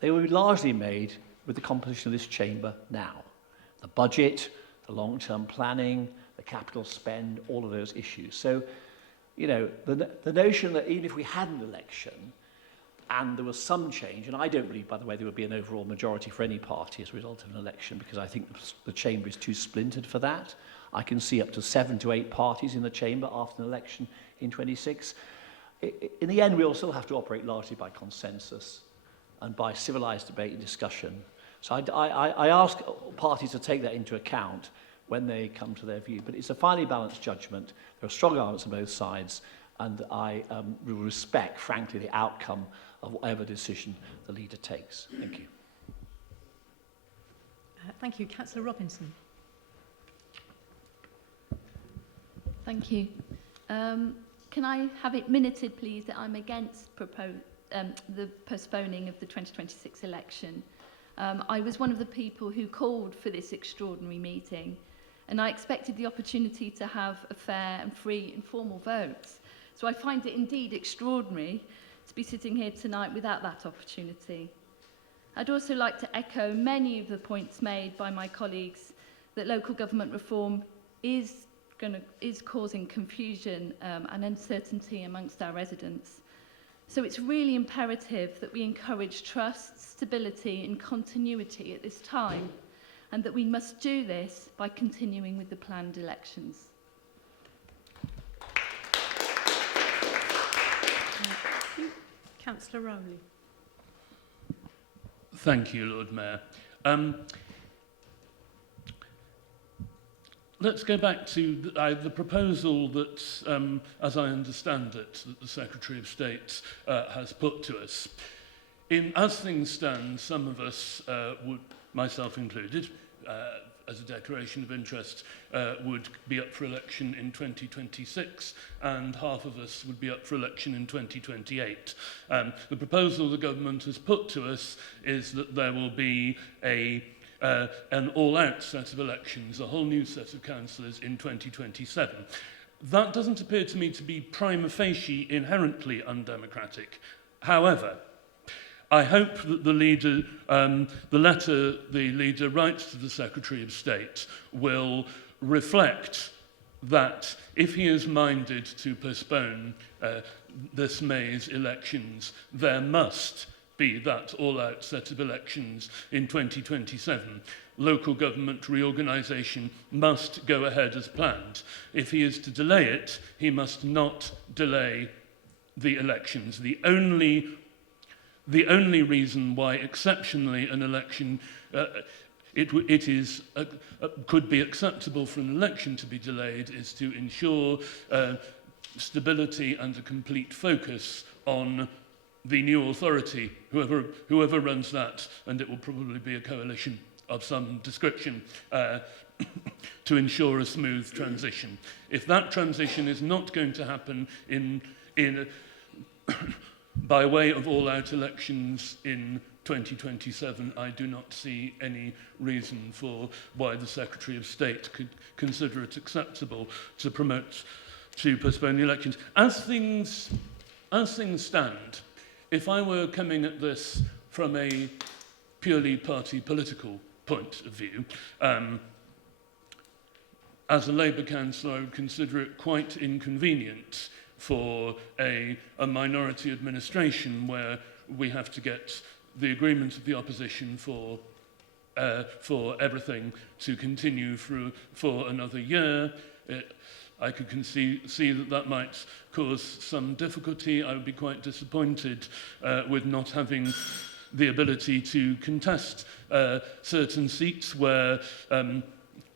They will be largely made with the composition of this chamber now. The budget, the long-term planning, the capital spend, all of those issues. So, the notion that even if we had an election and there was some change, and I don't believe, by the way, there would be an overall majority for any party as a result of an election, because I think the chamber is too splintered for that. I can see up to 7 to 8 parties in the chamber after an election in 26. In the end, we will still have to operate largely by consensus and by civilised debate and discussion. So I ask parties to take that into account when they come to their view. But it's a finely balanced judgment. There are strong arguments on both sides, and I will respect, frankly, the outcome of whatever decision the leader takes. Thank you. Thank you. Councillor Robinson. Thank you. Can I have it minuted, please, that I'm against the postponing of the 2026 election? I was one of the people who called for this extraordinary meeting, and I expected the opportunity to have a fair and free informal vote. So I find it indeed extraordinary to be sitting here tonight without that opportunity. I'd also like to echo many of the points made by my colleagues that local government reform is causing confusion and uncertainty amongst our residents. So it's really imperative that we encourage trust, stability and continuity at this time, and that we must do this by continuing with the planned elections. Councillor Rowley. Thank you, Lord Mayor. Let's go back to the proposal that, as I understand it, that the Secretary of State has put to us. As things stand, some of us, myself included, as a declaration of interest, would be up for election in 2026, and half of us would be up for election in 2028. The proposal the government has put to us is that there will be an all-out set of elections, a whole new set of councillors in 2027. That doesn't appear to me to be prima facie inherently undemocratic. However, I hope that the letter the leader writes to the Secretary of State will reflect that if he is minded to postpone this May's elections, there must be that all-out set of elections in 2027. Local government reorganisation must go ahead as planned. If he is to delay it, he must not delay the elections. The only reason why exceptionally an election could be acceptable for an election to be delayed is to ensure stability and a complete focus on the new authority, whoever runs that, and it will probably be a coalition of some description, to ensure a smooth transition. If that transition is not going to happen by way of all-out elections in 2027, I do not see any reason for why the Secretary of State could consider it acceptable to postpone the elections. As things stand, if I were coming at this from a purely party political point of view, as a Labour councillor, I would consider it quite inconvenient for a minority administration where we have to get the agreement of the opposition for everything to continue for another year. I could see that might cause some difficulty. I would be quite disappointed with not having the ability to contest certain seats where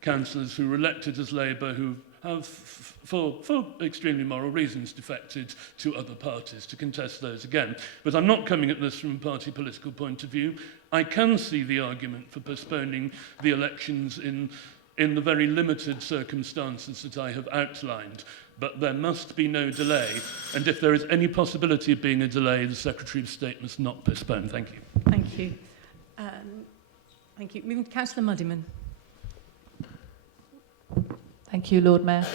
councillors who were elected as Labour who have, for extremely moral reasons, defected to other parties to contest those again. But I'm not coming at this from a party political point of view. I can see the argument for postponing the elections in the very limited circumstances that I have outlined, but there must be no delay, and if there is any possibility of being a delay, the Secretary of State must not postpone. Thank you. Thank you. Thank you. Moving to Councillor Muddyman. Thank you, Lord Mayor.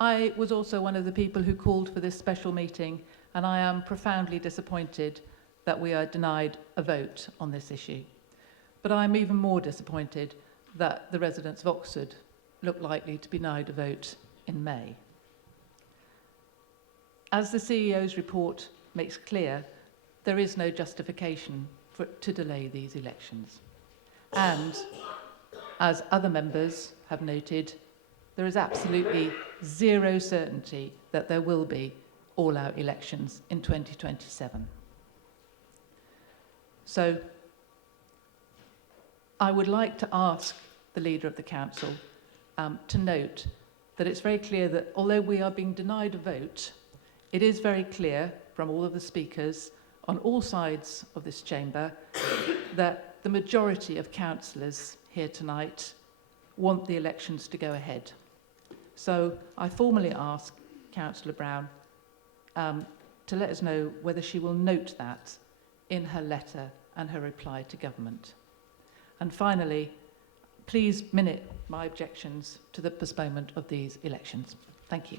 I was also one of the people who called for this special meeting, and I am profoundly disappointed that we are denied a vote on this issue. But I'm even more disappointed that the residents of Oxford look likely to be denied a vote in May. As the CEO's report makes clear, there is no justification to delay these elections. And, as other members have noted, there is absolutely zero certainty that there will be all-out elections in 2027. So, I would like to ask the Leader of the Council to note that it's very clear that although we are being denied a vote, it is very clear from all of the speakers on all sides of this chamber that the majority of councillors here tonight want the elections to go ahead. So I formally ask Councillor Brown to let us know whether she will note that in her letter and her reply to government. And finally, please minute my objections to the postponement of these elections. Thank you.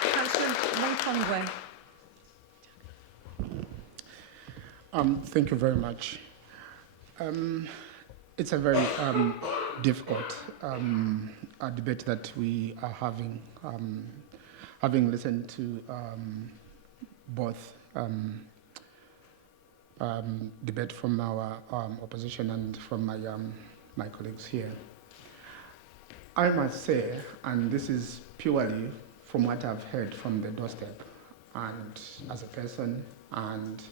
Councillor Montongwe. Thank you very much. It's a very difficult debate that we are having, having listened to both debate from our opposition and from my colleagues here. I must say, and this is purely from what I've heard from the doorstep, and as a person and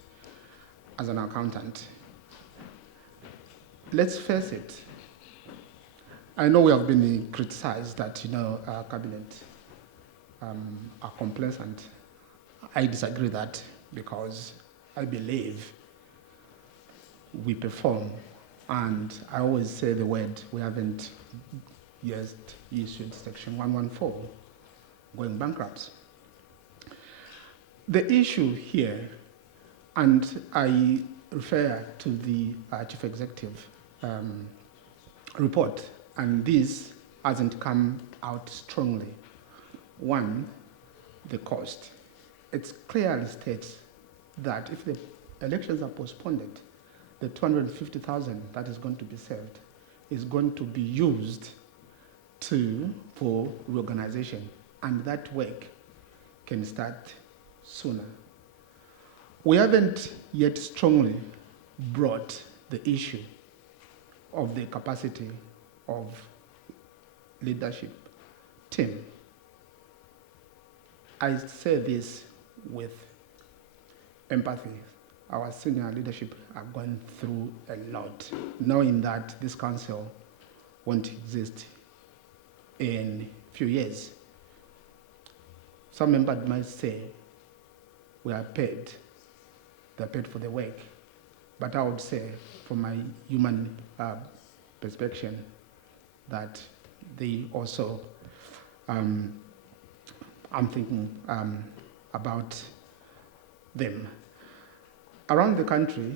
as an accountant, let's face it. I know we have been criticized that, our cabinet are complacent. I disagree with that because I believe we perform, and I always say the word, we haven't yet issued Section 114, going bankrupt. The issue here, and I refer to the Chief Executive report, and this hasn't come out strongly. One, the cost. It clearly states that if the elections are postponed, the 250,000 that is going to be saved is going to be used for reorganization, and that work can start sooner. We haven't yet strongly brought the issue of the capacity of leadership team. I say this with empathy. Our senior leadership are going through a lot, knowing that this council won't exist in a few years. Some members might say, we are paid, they're paid for the work. But I would say, from my human perspective, that they also, I'm thinking about them. Around the country,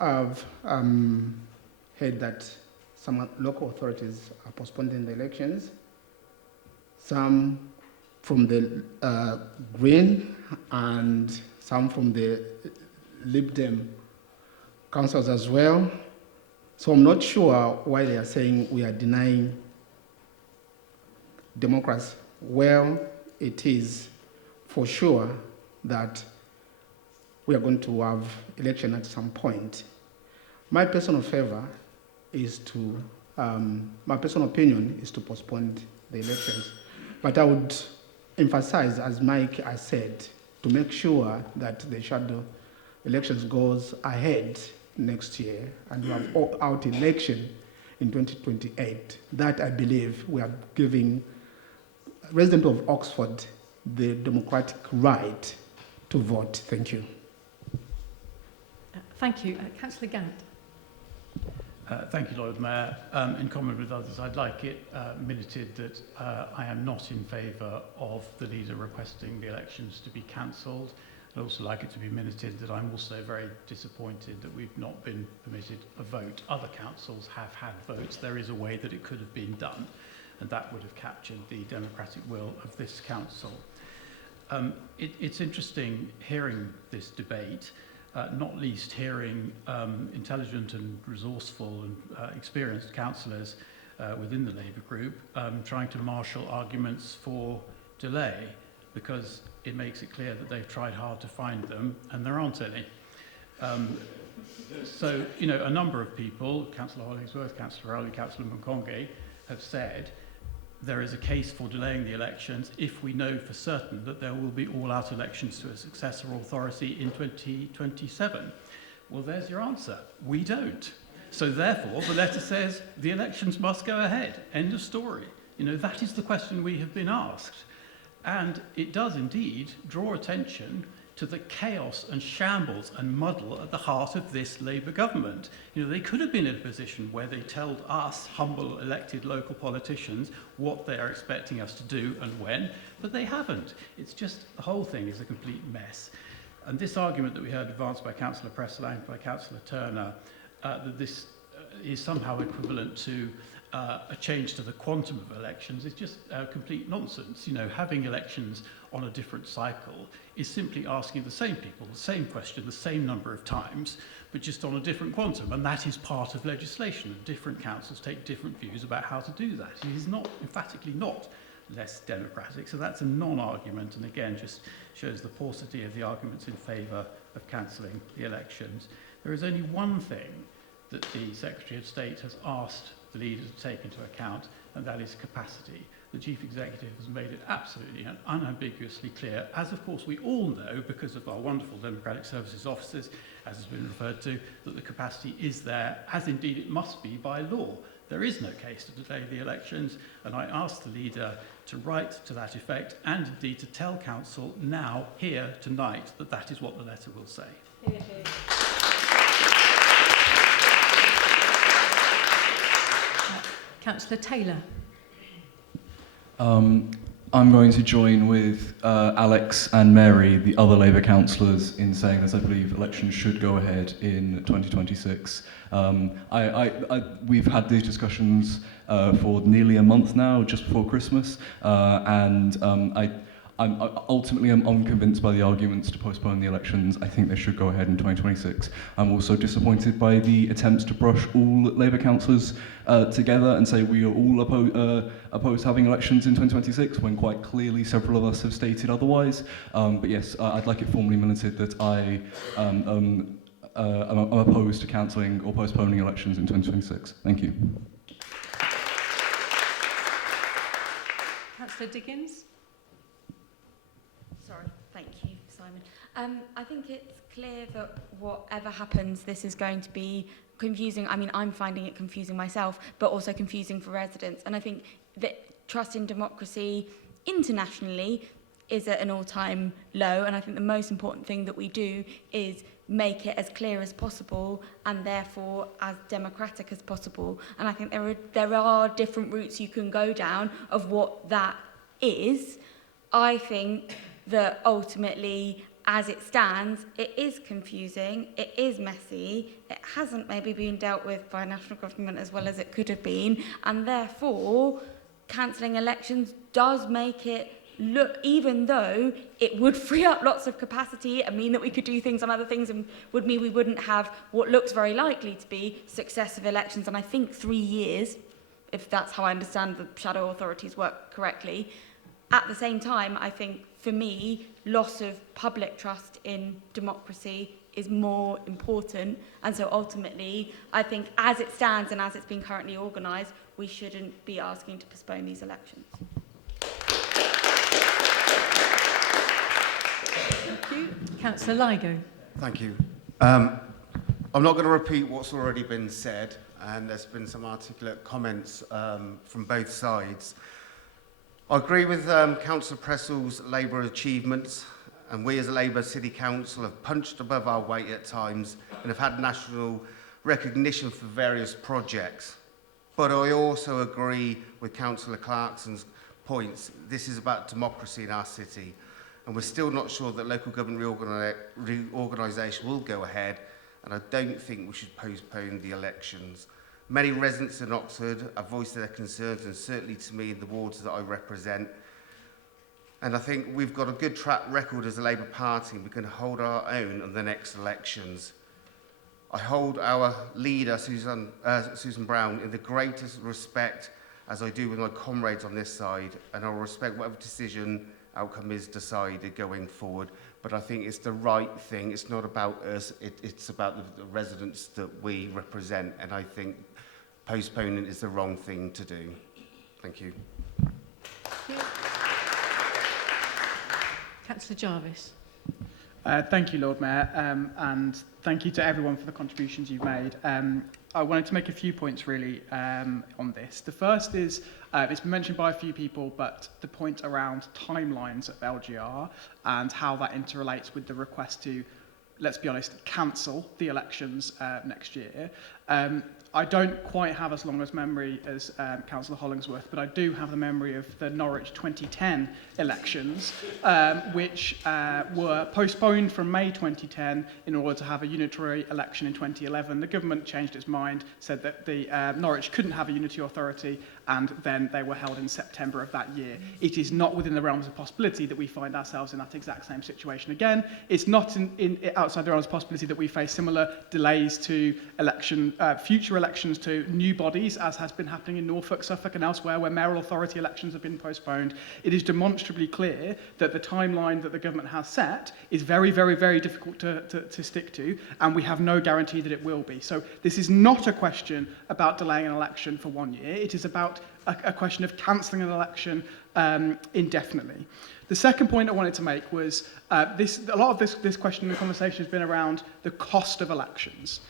I've heard that some local authorities are postponing the elections, some from the Green and some from the Lib Dem councils as well. So I'm not sure why they are saying we are denying democracy. Well, it is for sure that we are going to have election at some point. My personal favor is to, my personal opinion is to postpone the elections. But I would emphasize, as Mike has said, to make sure that the shadow elections goes ahead next year and we have out election in 2028. That, I believe, we are giving residents of Oxford the democratic right to vote. Thank you. Thank you. Councillor Gant. Thank you, Lord Mayor. In common with others, I'd like it minuted that I am not in favour of the leader requesting the elections to be cancelled. I'd also like it to be minuted that I'm also very disappointed that we've not been permitted a vote. Other councils have had votes. There is a way that it could have been done, and that would have captured the democratic will of this council. It's interesting hearing this debate. Not least hearing intelligent and resourceful and experienced councillors within the Labour group trying to marshal arguments for delay, because it makes it clear that they've tried hard to find them and there aren't any. So, a number of people, Councillor Hollingsworth, Councillor Rowley, Councillor Mkonge, have said there is a case for delaying the elections if we know for certain that there will be all-out elections to a successor authority in 2027. Well, there's your answer. We don't. So therefore, the letter says the elections must go ahead. End of story. That is the question we have been asked. And it does indeed draw attention to the chaos and shambles and muddle at the heart of this Labour government. You know, they could have been in a position where they told us, humble elected local politicians, what they are expecting us to do and when, but they haven't. It's just, the whole thing is a complete mess. And this argument that we heard advanced by Councillor Prestle and by Councillor Turner, that this is somehow equivalent to a change to the quantum of elections is just complete nonsense. You know, having elections on a different cycle is simply asking the same people the same question the same number of times, but just on a different quantum, and that is part of legislation, and different councils take different views about how to do that. It is not, emphatically not, less democratic, so that's a non-argument, and again just shows the paucity of the arguments in favour of cancelling the elections. There is only one thing that the Secretary of State has asked the leaders to take into account, and that is capacity. The Chief Executive has made it absolutely and unambiguously clear, as of course we all know because of our wonderful Democratic Services officers, as has been referred to, that the capacity is there, as indeed it must be by law. There is no case to delay the elections, and I ask the leader to write to that effect, and indeed to tell Council now, here, tonight, that that is what the letter will say. Hear, hear. Councillor Taylor. I'm going to join with Alex and Mary, the other Labour councillors, in saying that I believe elections should go ahead in 2026. We've had these discussions for nearly a month now, just before Christmas, and I'm ultimately unconvinced by the arguments to postpone the elections. I think they should go ahead in 2026. I'm also disappointed by the attempts to brush all Labour councillors together and say we are all opposed to having elections in 2026, when quite clearly several of us have stated otherwise. But yes, I'd like it formally minuted that I am opposed to cancelling or postponing elections in 2026. Thank you. Councillor Diggins. Sorry, thank you, Simon. I think it's clear that whatever happens, this is going to be confusing. I mean, I'm finding it confusing myself, but also confusing for residents. And I think that trust in democracy internationally is at an all-time low. And I think the most important thing that we do is make it as clear as possible and therefore as democratic as possible. And I think there are different routes you can go down of what that is. I think that ultimately, as it stands, it is confusing, it is messy, it hasn't maybe been dealt with by national government as well as it could have been, and therefore, cancelling elections does make it look, even though it would free up lots of capacity and mean that we could do things on other things and would mean we wouldn't have what looks very likely to be successive elections, and I think 3 years, if that's how I understand the shadow authorities work correctly. At the same time, I think, for me, loss of public trust in democracy is more important. And so ultimately, I think as it stands and as it's been currently organised, we shouldn't be asking to postpone these elections. Thank you. Councillor Ligo. Thank you. I'm not going to repeat what's already been said, and there's been some articulate comments from both sides. I agree with Councillor Prestle's Labour achievements, and we as a Labour City Council have punched above our weight at times and have had national recognition for various projects. But I also agree with Councillor Clarkson's points. This is about democracy in our city, and we're still not sure that local government reorganisation will go ahead, and I don't think we should postpone the elections. Many residents in Oxford have voiced their concerns, and certainly to me in the wards that I represent. And I think we've got a good track record as a Labour Party, and we can hold our own on the next elections. I hold our leader, Susan Brown, in the greatest respect, as I do with my comrades on this side, and I'll respect whatever decision outcome is decided going forward. But I think it's the right thing. It's not about us. It's about the residents that we represent, and I think postponing is the wrong thing to do. Thank you. Councillor Jarvis. Thank you, Lord Mayor, and thank you to everyone for the contributions you've made. I wanted to make a few points really on this. The first is, it's been mentioned by a few people, but the point around timelines of LGR and how that interrelates with the request to, let's be honest, cancel the elections next year. I don't quite have as long as memory as Councillor Hollingsworth, but I do have the memory of the Norwich 2010 elections, which were postponed from May 2010 in order to have a unitary election in 2011. The government changed its mind, said that the Norwich couldn't have a unity authority, and then they were held in September of that year. It is not within the realms of possibility that we find ourselves in that exact same situation again. It's not outside the realms of possibility that we face similar delays to future elections to new bodies, as has been happening in Norfolk, Suffolk and elsewhere, where mayoral authority elections have been postponed. It is demonstrably clear that the timeline that the government has set is very, very, very difficult to stick to, and we have no guarantee that it will be. So this is not a question about delaying an election for 1 year. It is about a question of cancelling an election indefinitely. The second point I wanted to make was a lot of this question and conversation has been around the cost of elections.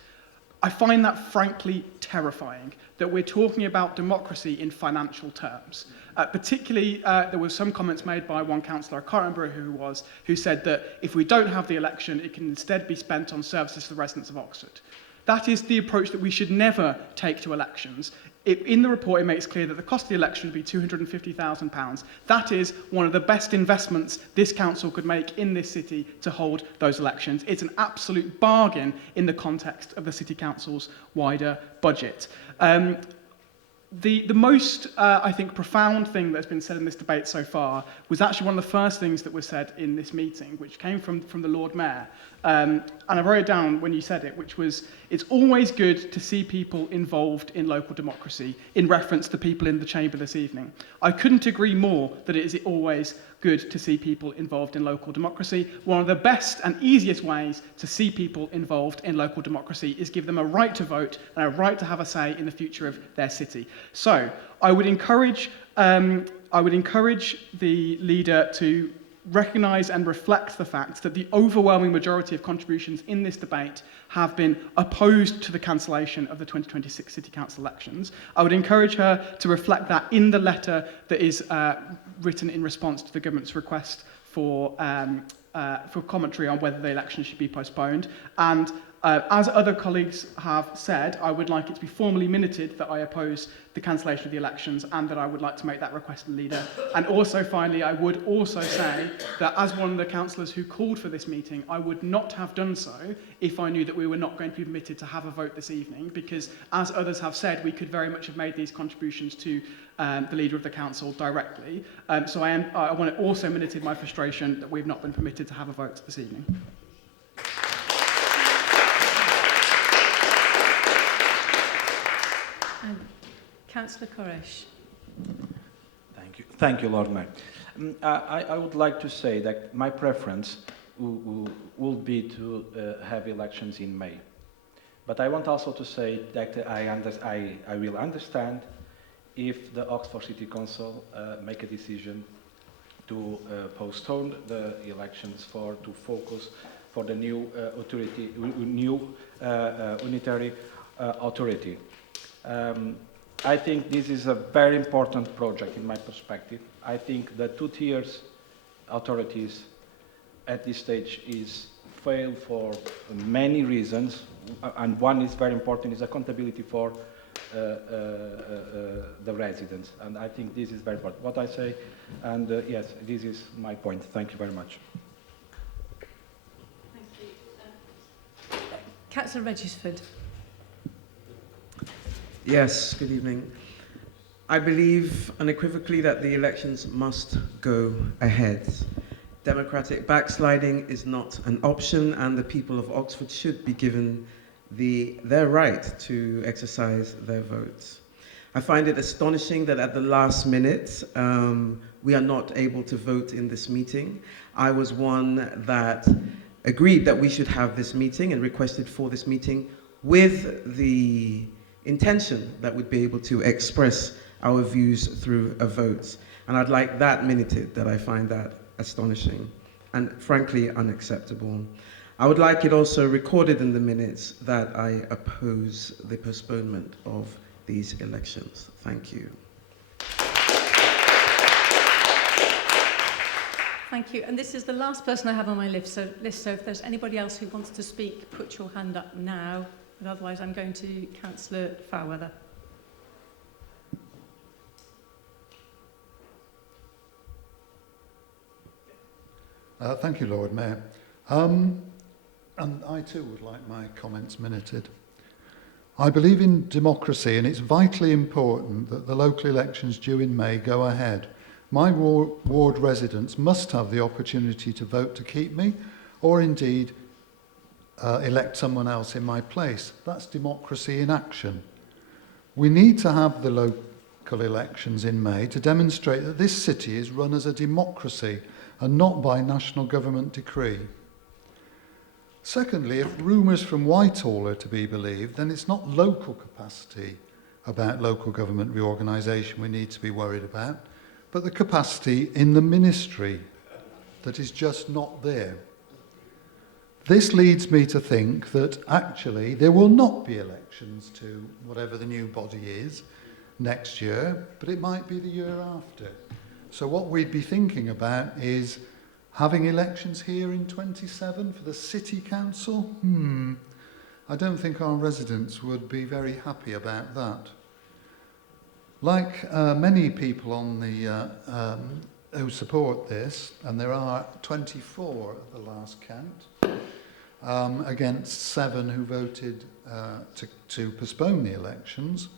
I find that frankly terrifying, that we're talking about democracy in financial terms. Particularly, there were some comments made by one councillor, I can't remember who said that if we don't have the election, it can instead be spent on services to the residents of Oxford. That is the approach that we should never take to elections. In the report, it makes clear that the cost of the election would be £250,000. That is one of the best investments this council could make in this city to hold those elections. It's an absolute bargain in the context of the city council's wider budget. The most, I think, profound thing that's been said in this debate so far was actually one of the first things that was said in this meeting, which came from the Lord Mayor. And I wrote it down when you said it, which was, it's always good to see people involved in local democracy, in reference to people in the chamber this evening. I couldn't agree more that it is always good to see people involved in local democracy. One of the best and easiest ways to see people involved in local democracy is give them a right to vote and a right to have a say in the future of their city. So I would encourage the leader to recognise and reflect the fact that the overwhelming majority of contributions in this debate have been opposed to the cancellation of the 2026 City Council elections. I would encourage her to reflect that in the letter that is written in response to the government's request for commentary on whether the election should be postponed. And as other colleagues have said, I would like it to be formally minuted that I oppose the cancellation of the elections and that I would like to make that request to the leader. And also, finally, I would also say that as one of the councillors who called for this meeting, I would not have done so if I knew that we were not going to be permitted to have a vote this evening, because, as others have said, we could very much have made these contributions to the leader of the council directly. So I want to also minuted my frustration that we've not been permitted to have a vote this evening. Councillor Koresh. Thank you, Lord Mayor. I would like to say that my preference would be to have elections in May. But I want also to say that I will understand if the Oxford City Council make a decision to postpone the elections to focus for the new unitary authority. I think this is a very important project in my perspective. I think the two-tier authorities at this stage fail for many reasons, and one is very important, is accountability for the residents, and I think this is very important. What I say, and yes, this is my point. Thank you very much. Thank you. Councillor Regisford. Yes, good evening. I believe unequivocally that the elections must go ahead. Democratic backsliding is not an option, and the people of Oxford should be given their right to exercise their votes. I find it astonishing that at the last minute, we are not able to vote in this meeting. I was one that agreed that we should have this meeting and requested for this meeting with the intention that we'd be able to express our views through a vote. And I'd like that minuted, that I find that astonishing. and frankly unacceptable. I would like it also recorded in the minutes that I oppose the postponement of these elections. Thank you. Thank you. And this is the last person I have on my list, so if there's anybody else who wants to speak, put your hand up now. But otherwise, I'm going to Councillor Fairweather. Thank you, Lord Mayor. And I too would like my comments minuted. I believe in democracy, and it's vitally important that the local elections due in May go ahead. My ward residents must have the opportunity to vote to keep me, or indeed elect someone else in my place. That's democracy in action. We need to have the local elections in May to demonstrate that this city is run as a democracy and not by national government decree. Secondly, if rumours from Whitehall are to be believed, then it's not local capacity about local government reorganisation we need to be worried about, but the capacity in the ministry that is just not there. This leads me to think that actually there will not be elections to whatever the new body is next year, but it might be the year after. So what we'd be thinking about is having elections here in 27 for the City Council? I don't think our residents would be very happy about that. Like many people on the who support this, and there are 24 at the last count, against 7 who voted to postpone the elections.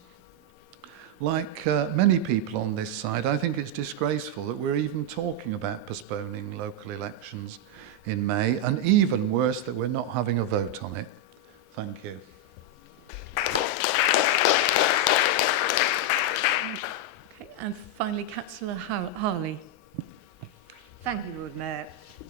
Like many people on this side, I think it's disgraceful that we're even talking about postponing local elections in May, and even worse that we're not having a vote on it. Thank you. Okay, and finally, Councillor Harley. Thank you, Lord Mayor.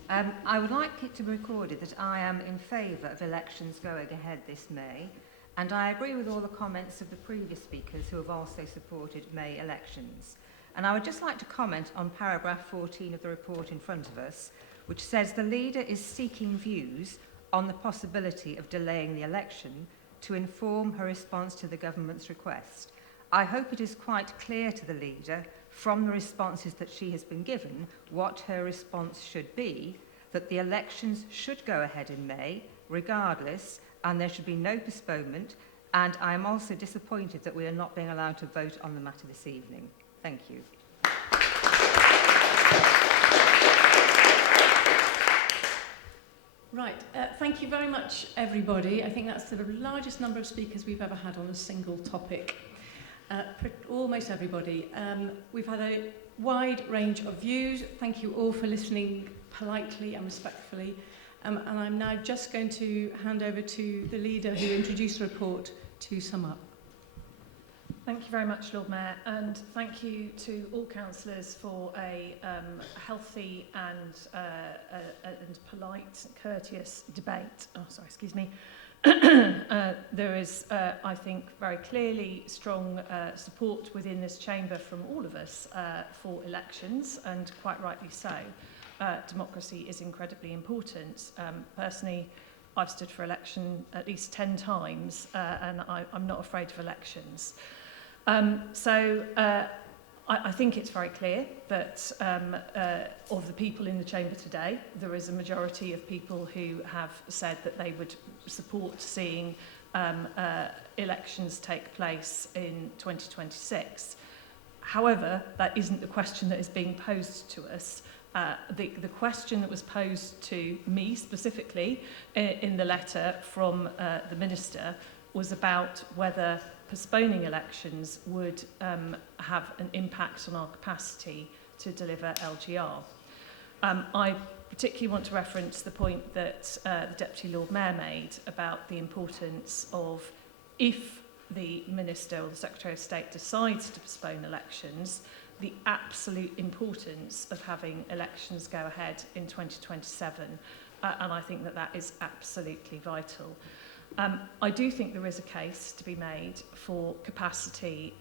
I would like it to be recorded that I am in favour of elections going ahead this May, and I agree with all the comments of the previous speakers who have also supported May elections. And I would just like to comment on paragraph 14 of the report in front of us, which says the leader is seeking views on the possibility of delaying the election to inform her response to the government's request. I hope it is quite clear to the leader from the responses that she has been given what her response should be, that the elections should go ahead in May regardless, and there should be no postponement, and I am also disappointed that we are not being allowed to vote on the matter this evening. Thank you. Right, thank you very much, everybody. I think that's the largest number of speakers we've ever had on a single topic. Almost everybody. We've had a wide range of views. Thank you all for listening politely and respectfully. And I'm now just going to hand over to the leader who introduced the report to sum up. Thank you very much, Lord Mayor, and thank you to all councillors for a healthy and polite, courteous debate. Oh, sorry, excuse me. There is, I think, very clearly strong support within this chamber from all of us for elections, and quite rightly so. Democracy is incredibly important. Personally, I've stood for election at least 10 times, and I'm not afraid of elections. I think it's very clear that of the people in the chamber today, there is a majority of people who have said that they would support seeing elections take place in 2026. However, that isn't the question that is being posed to us. The question that was posed to me specifically in the letter from the Minister was about whether postponing elections would have an impact on our capacity to deliver LGR. I particularly want to reference the point that the Deputy Lord Mayor made about the importance of, if the Minister or the Secretary of State decides to postpone elections, the absolute importance of having elections go ahead in 2027. And I think that that is absolutely vital. I do think there is a case to be made for capacity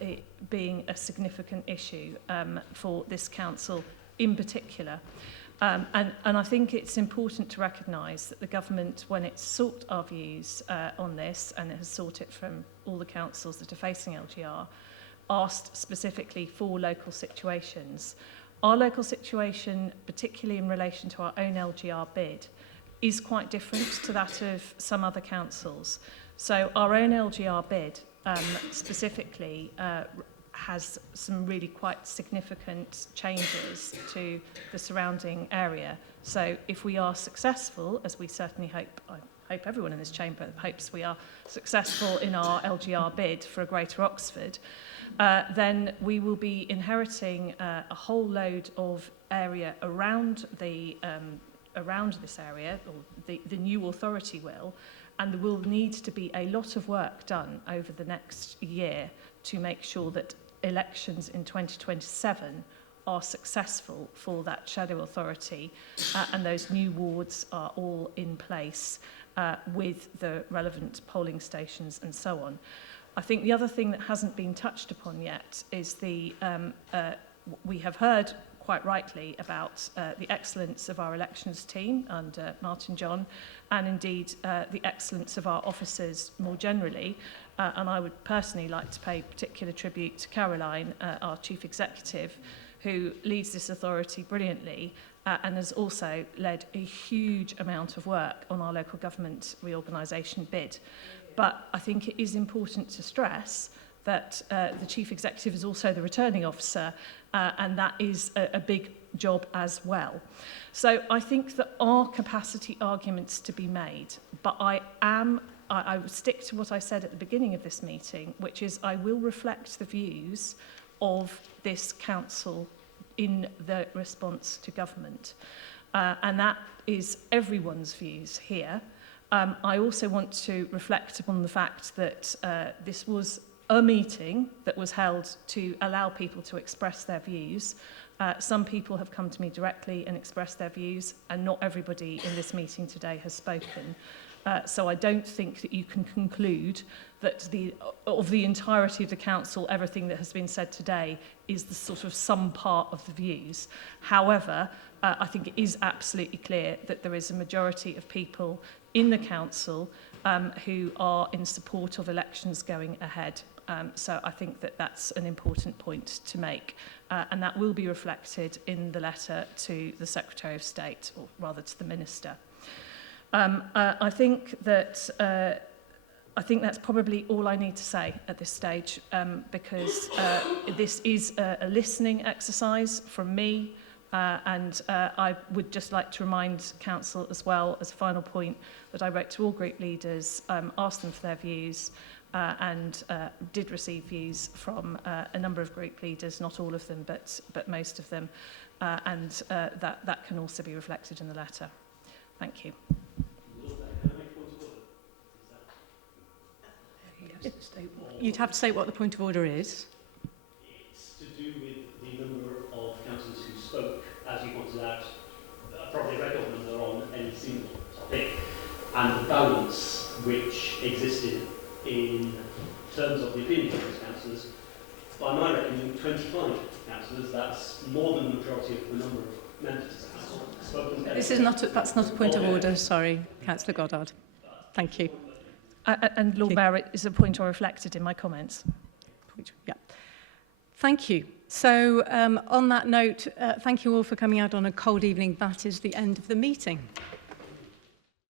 it being a significant issue for this council in particular. And I think it's important to recognise that the government, when it sought our views on this, and it has sought it from all the councils that are facing LGR, asked specifically for local situations. Our local situation, particularly in relation to our own LGR bid, is quite different to that of some other councils. So our own LGR bid specifically has some really quite significant changes to the surrounding area. So if we are successful, as we certainly hope, I hope everyone in this chamber hopes we are successful in our LGR bid for a Greater Oxford, then we will be inheriting a whole load of area around this area, or the new authority will, and there will need to be a lot of work done over the next year to make sure that elections in 2027 are successful for that shadow authority, and those new wards are all in place with the relevant polling stations and so on. I think the other thing that hasn't been touched upon yet is we have heard quite rightly about the excellence of our elections team under Martin John, and indeed the excellence of our officers more generally. And I would personally like to pay particular tribute to Caroline, our Chief Executive, who leads this authority brilliantly and has also led a huge amount of work on our local government reorganisation bid. But I think it is important to stress that the Chief Executive is also the returning officer, and that is a big job as well. So I think there are capacity arguments to be made, but I will stick to what I said at the beginning of this meeting, which is I will reflect the views of this council in the response to government. And that is everyone's views here. I also want to reflect upon the fact that this was a meeting that was held to allow people to express their views. Some people have come to me directly and expressed their views, and not everybody in this meeting today has spoken. So I don't think that you can conclude that of the entirety of the council, everything that has been said today is the sort of some part of the views. However, I think it is absolutely clear that there is a majority of people in the council who are in support of elections going ahead. So I think that that's an important point to make, and that will be reflected in the letter to the Secretary of State, or rather to the Minister. I think that's probably all I need to say at this stage, because this is a listening exercise from me, and I would just like to remind Council as well, as a final point, that I wrote to all group leaders, asked them for their views, and did receive views from a number of group leaders, not all of them, but most of them, and that can also be reflected in the letter. Thank you. You'd have to say what the point of order is. It's to do with the number of councillors who spoke, as you pointed out, probably a record number on any single topic, and the balance which existed in terms of the opinion of those councillors. By my reckoning, 25 councillors, that's more than the majority of the number of members of the council spoken. That's not a point of order, sorry, Councillor Goddard. Thank you. And Lord Mayor, it is a point I reflected in my comments. Yeah. Thank you. So on that note, thank you all for coming out on a cold evening. That is the end of the meeting.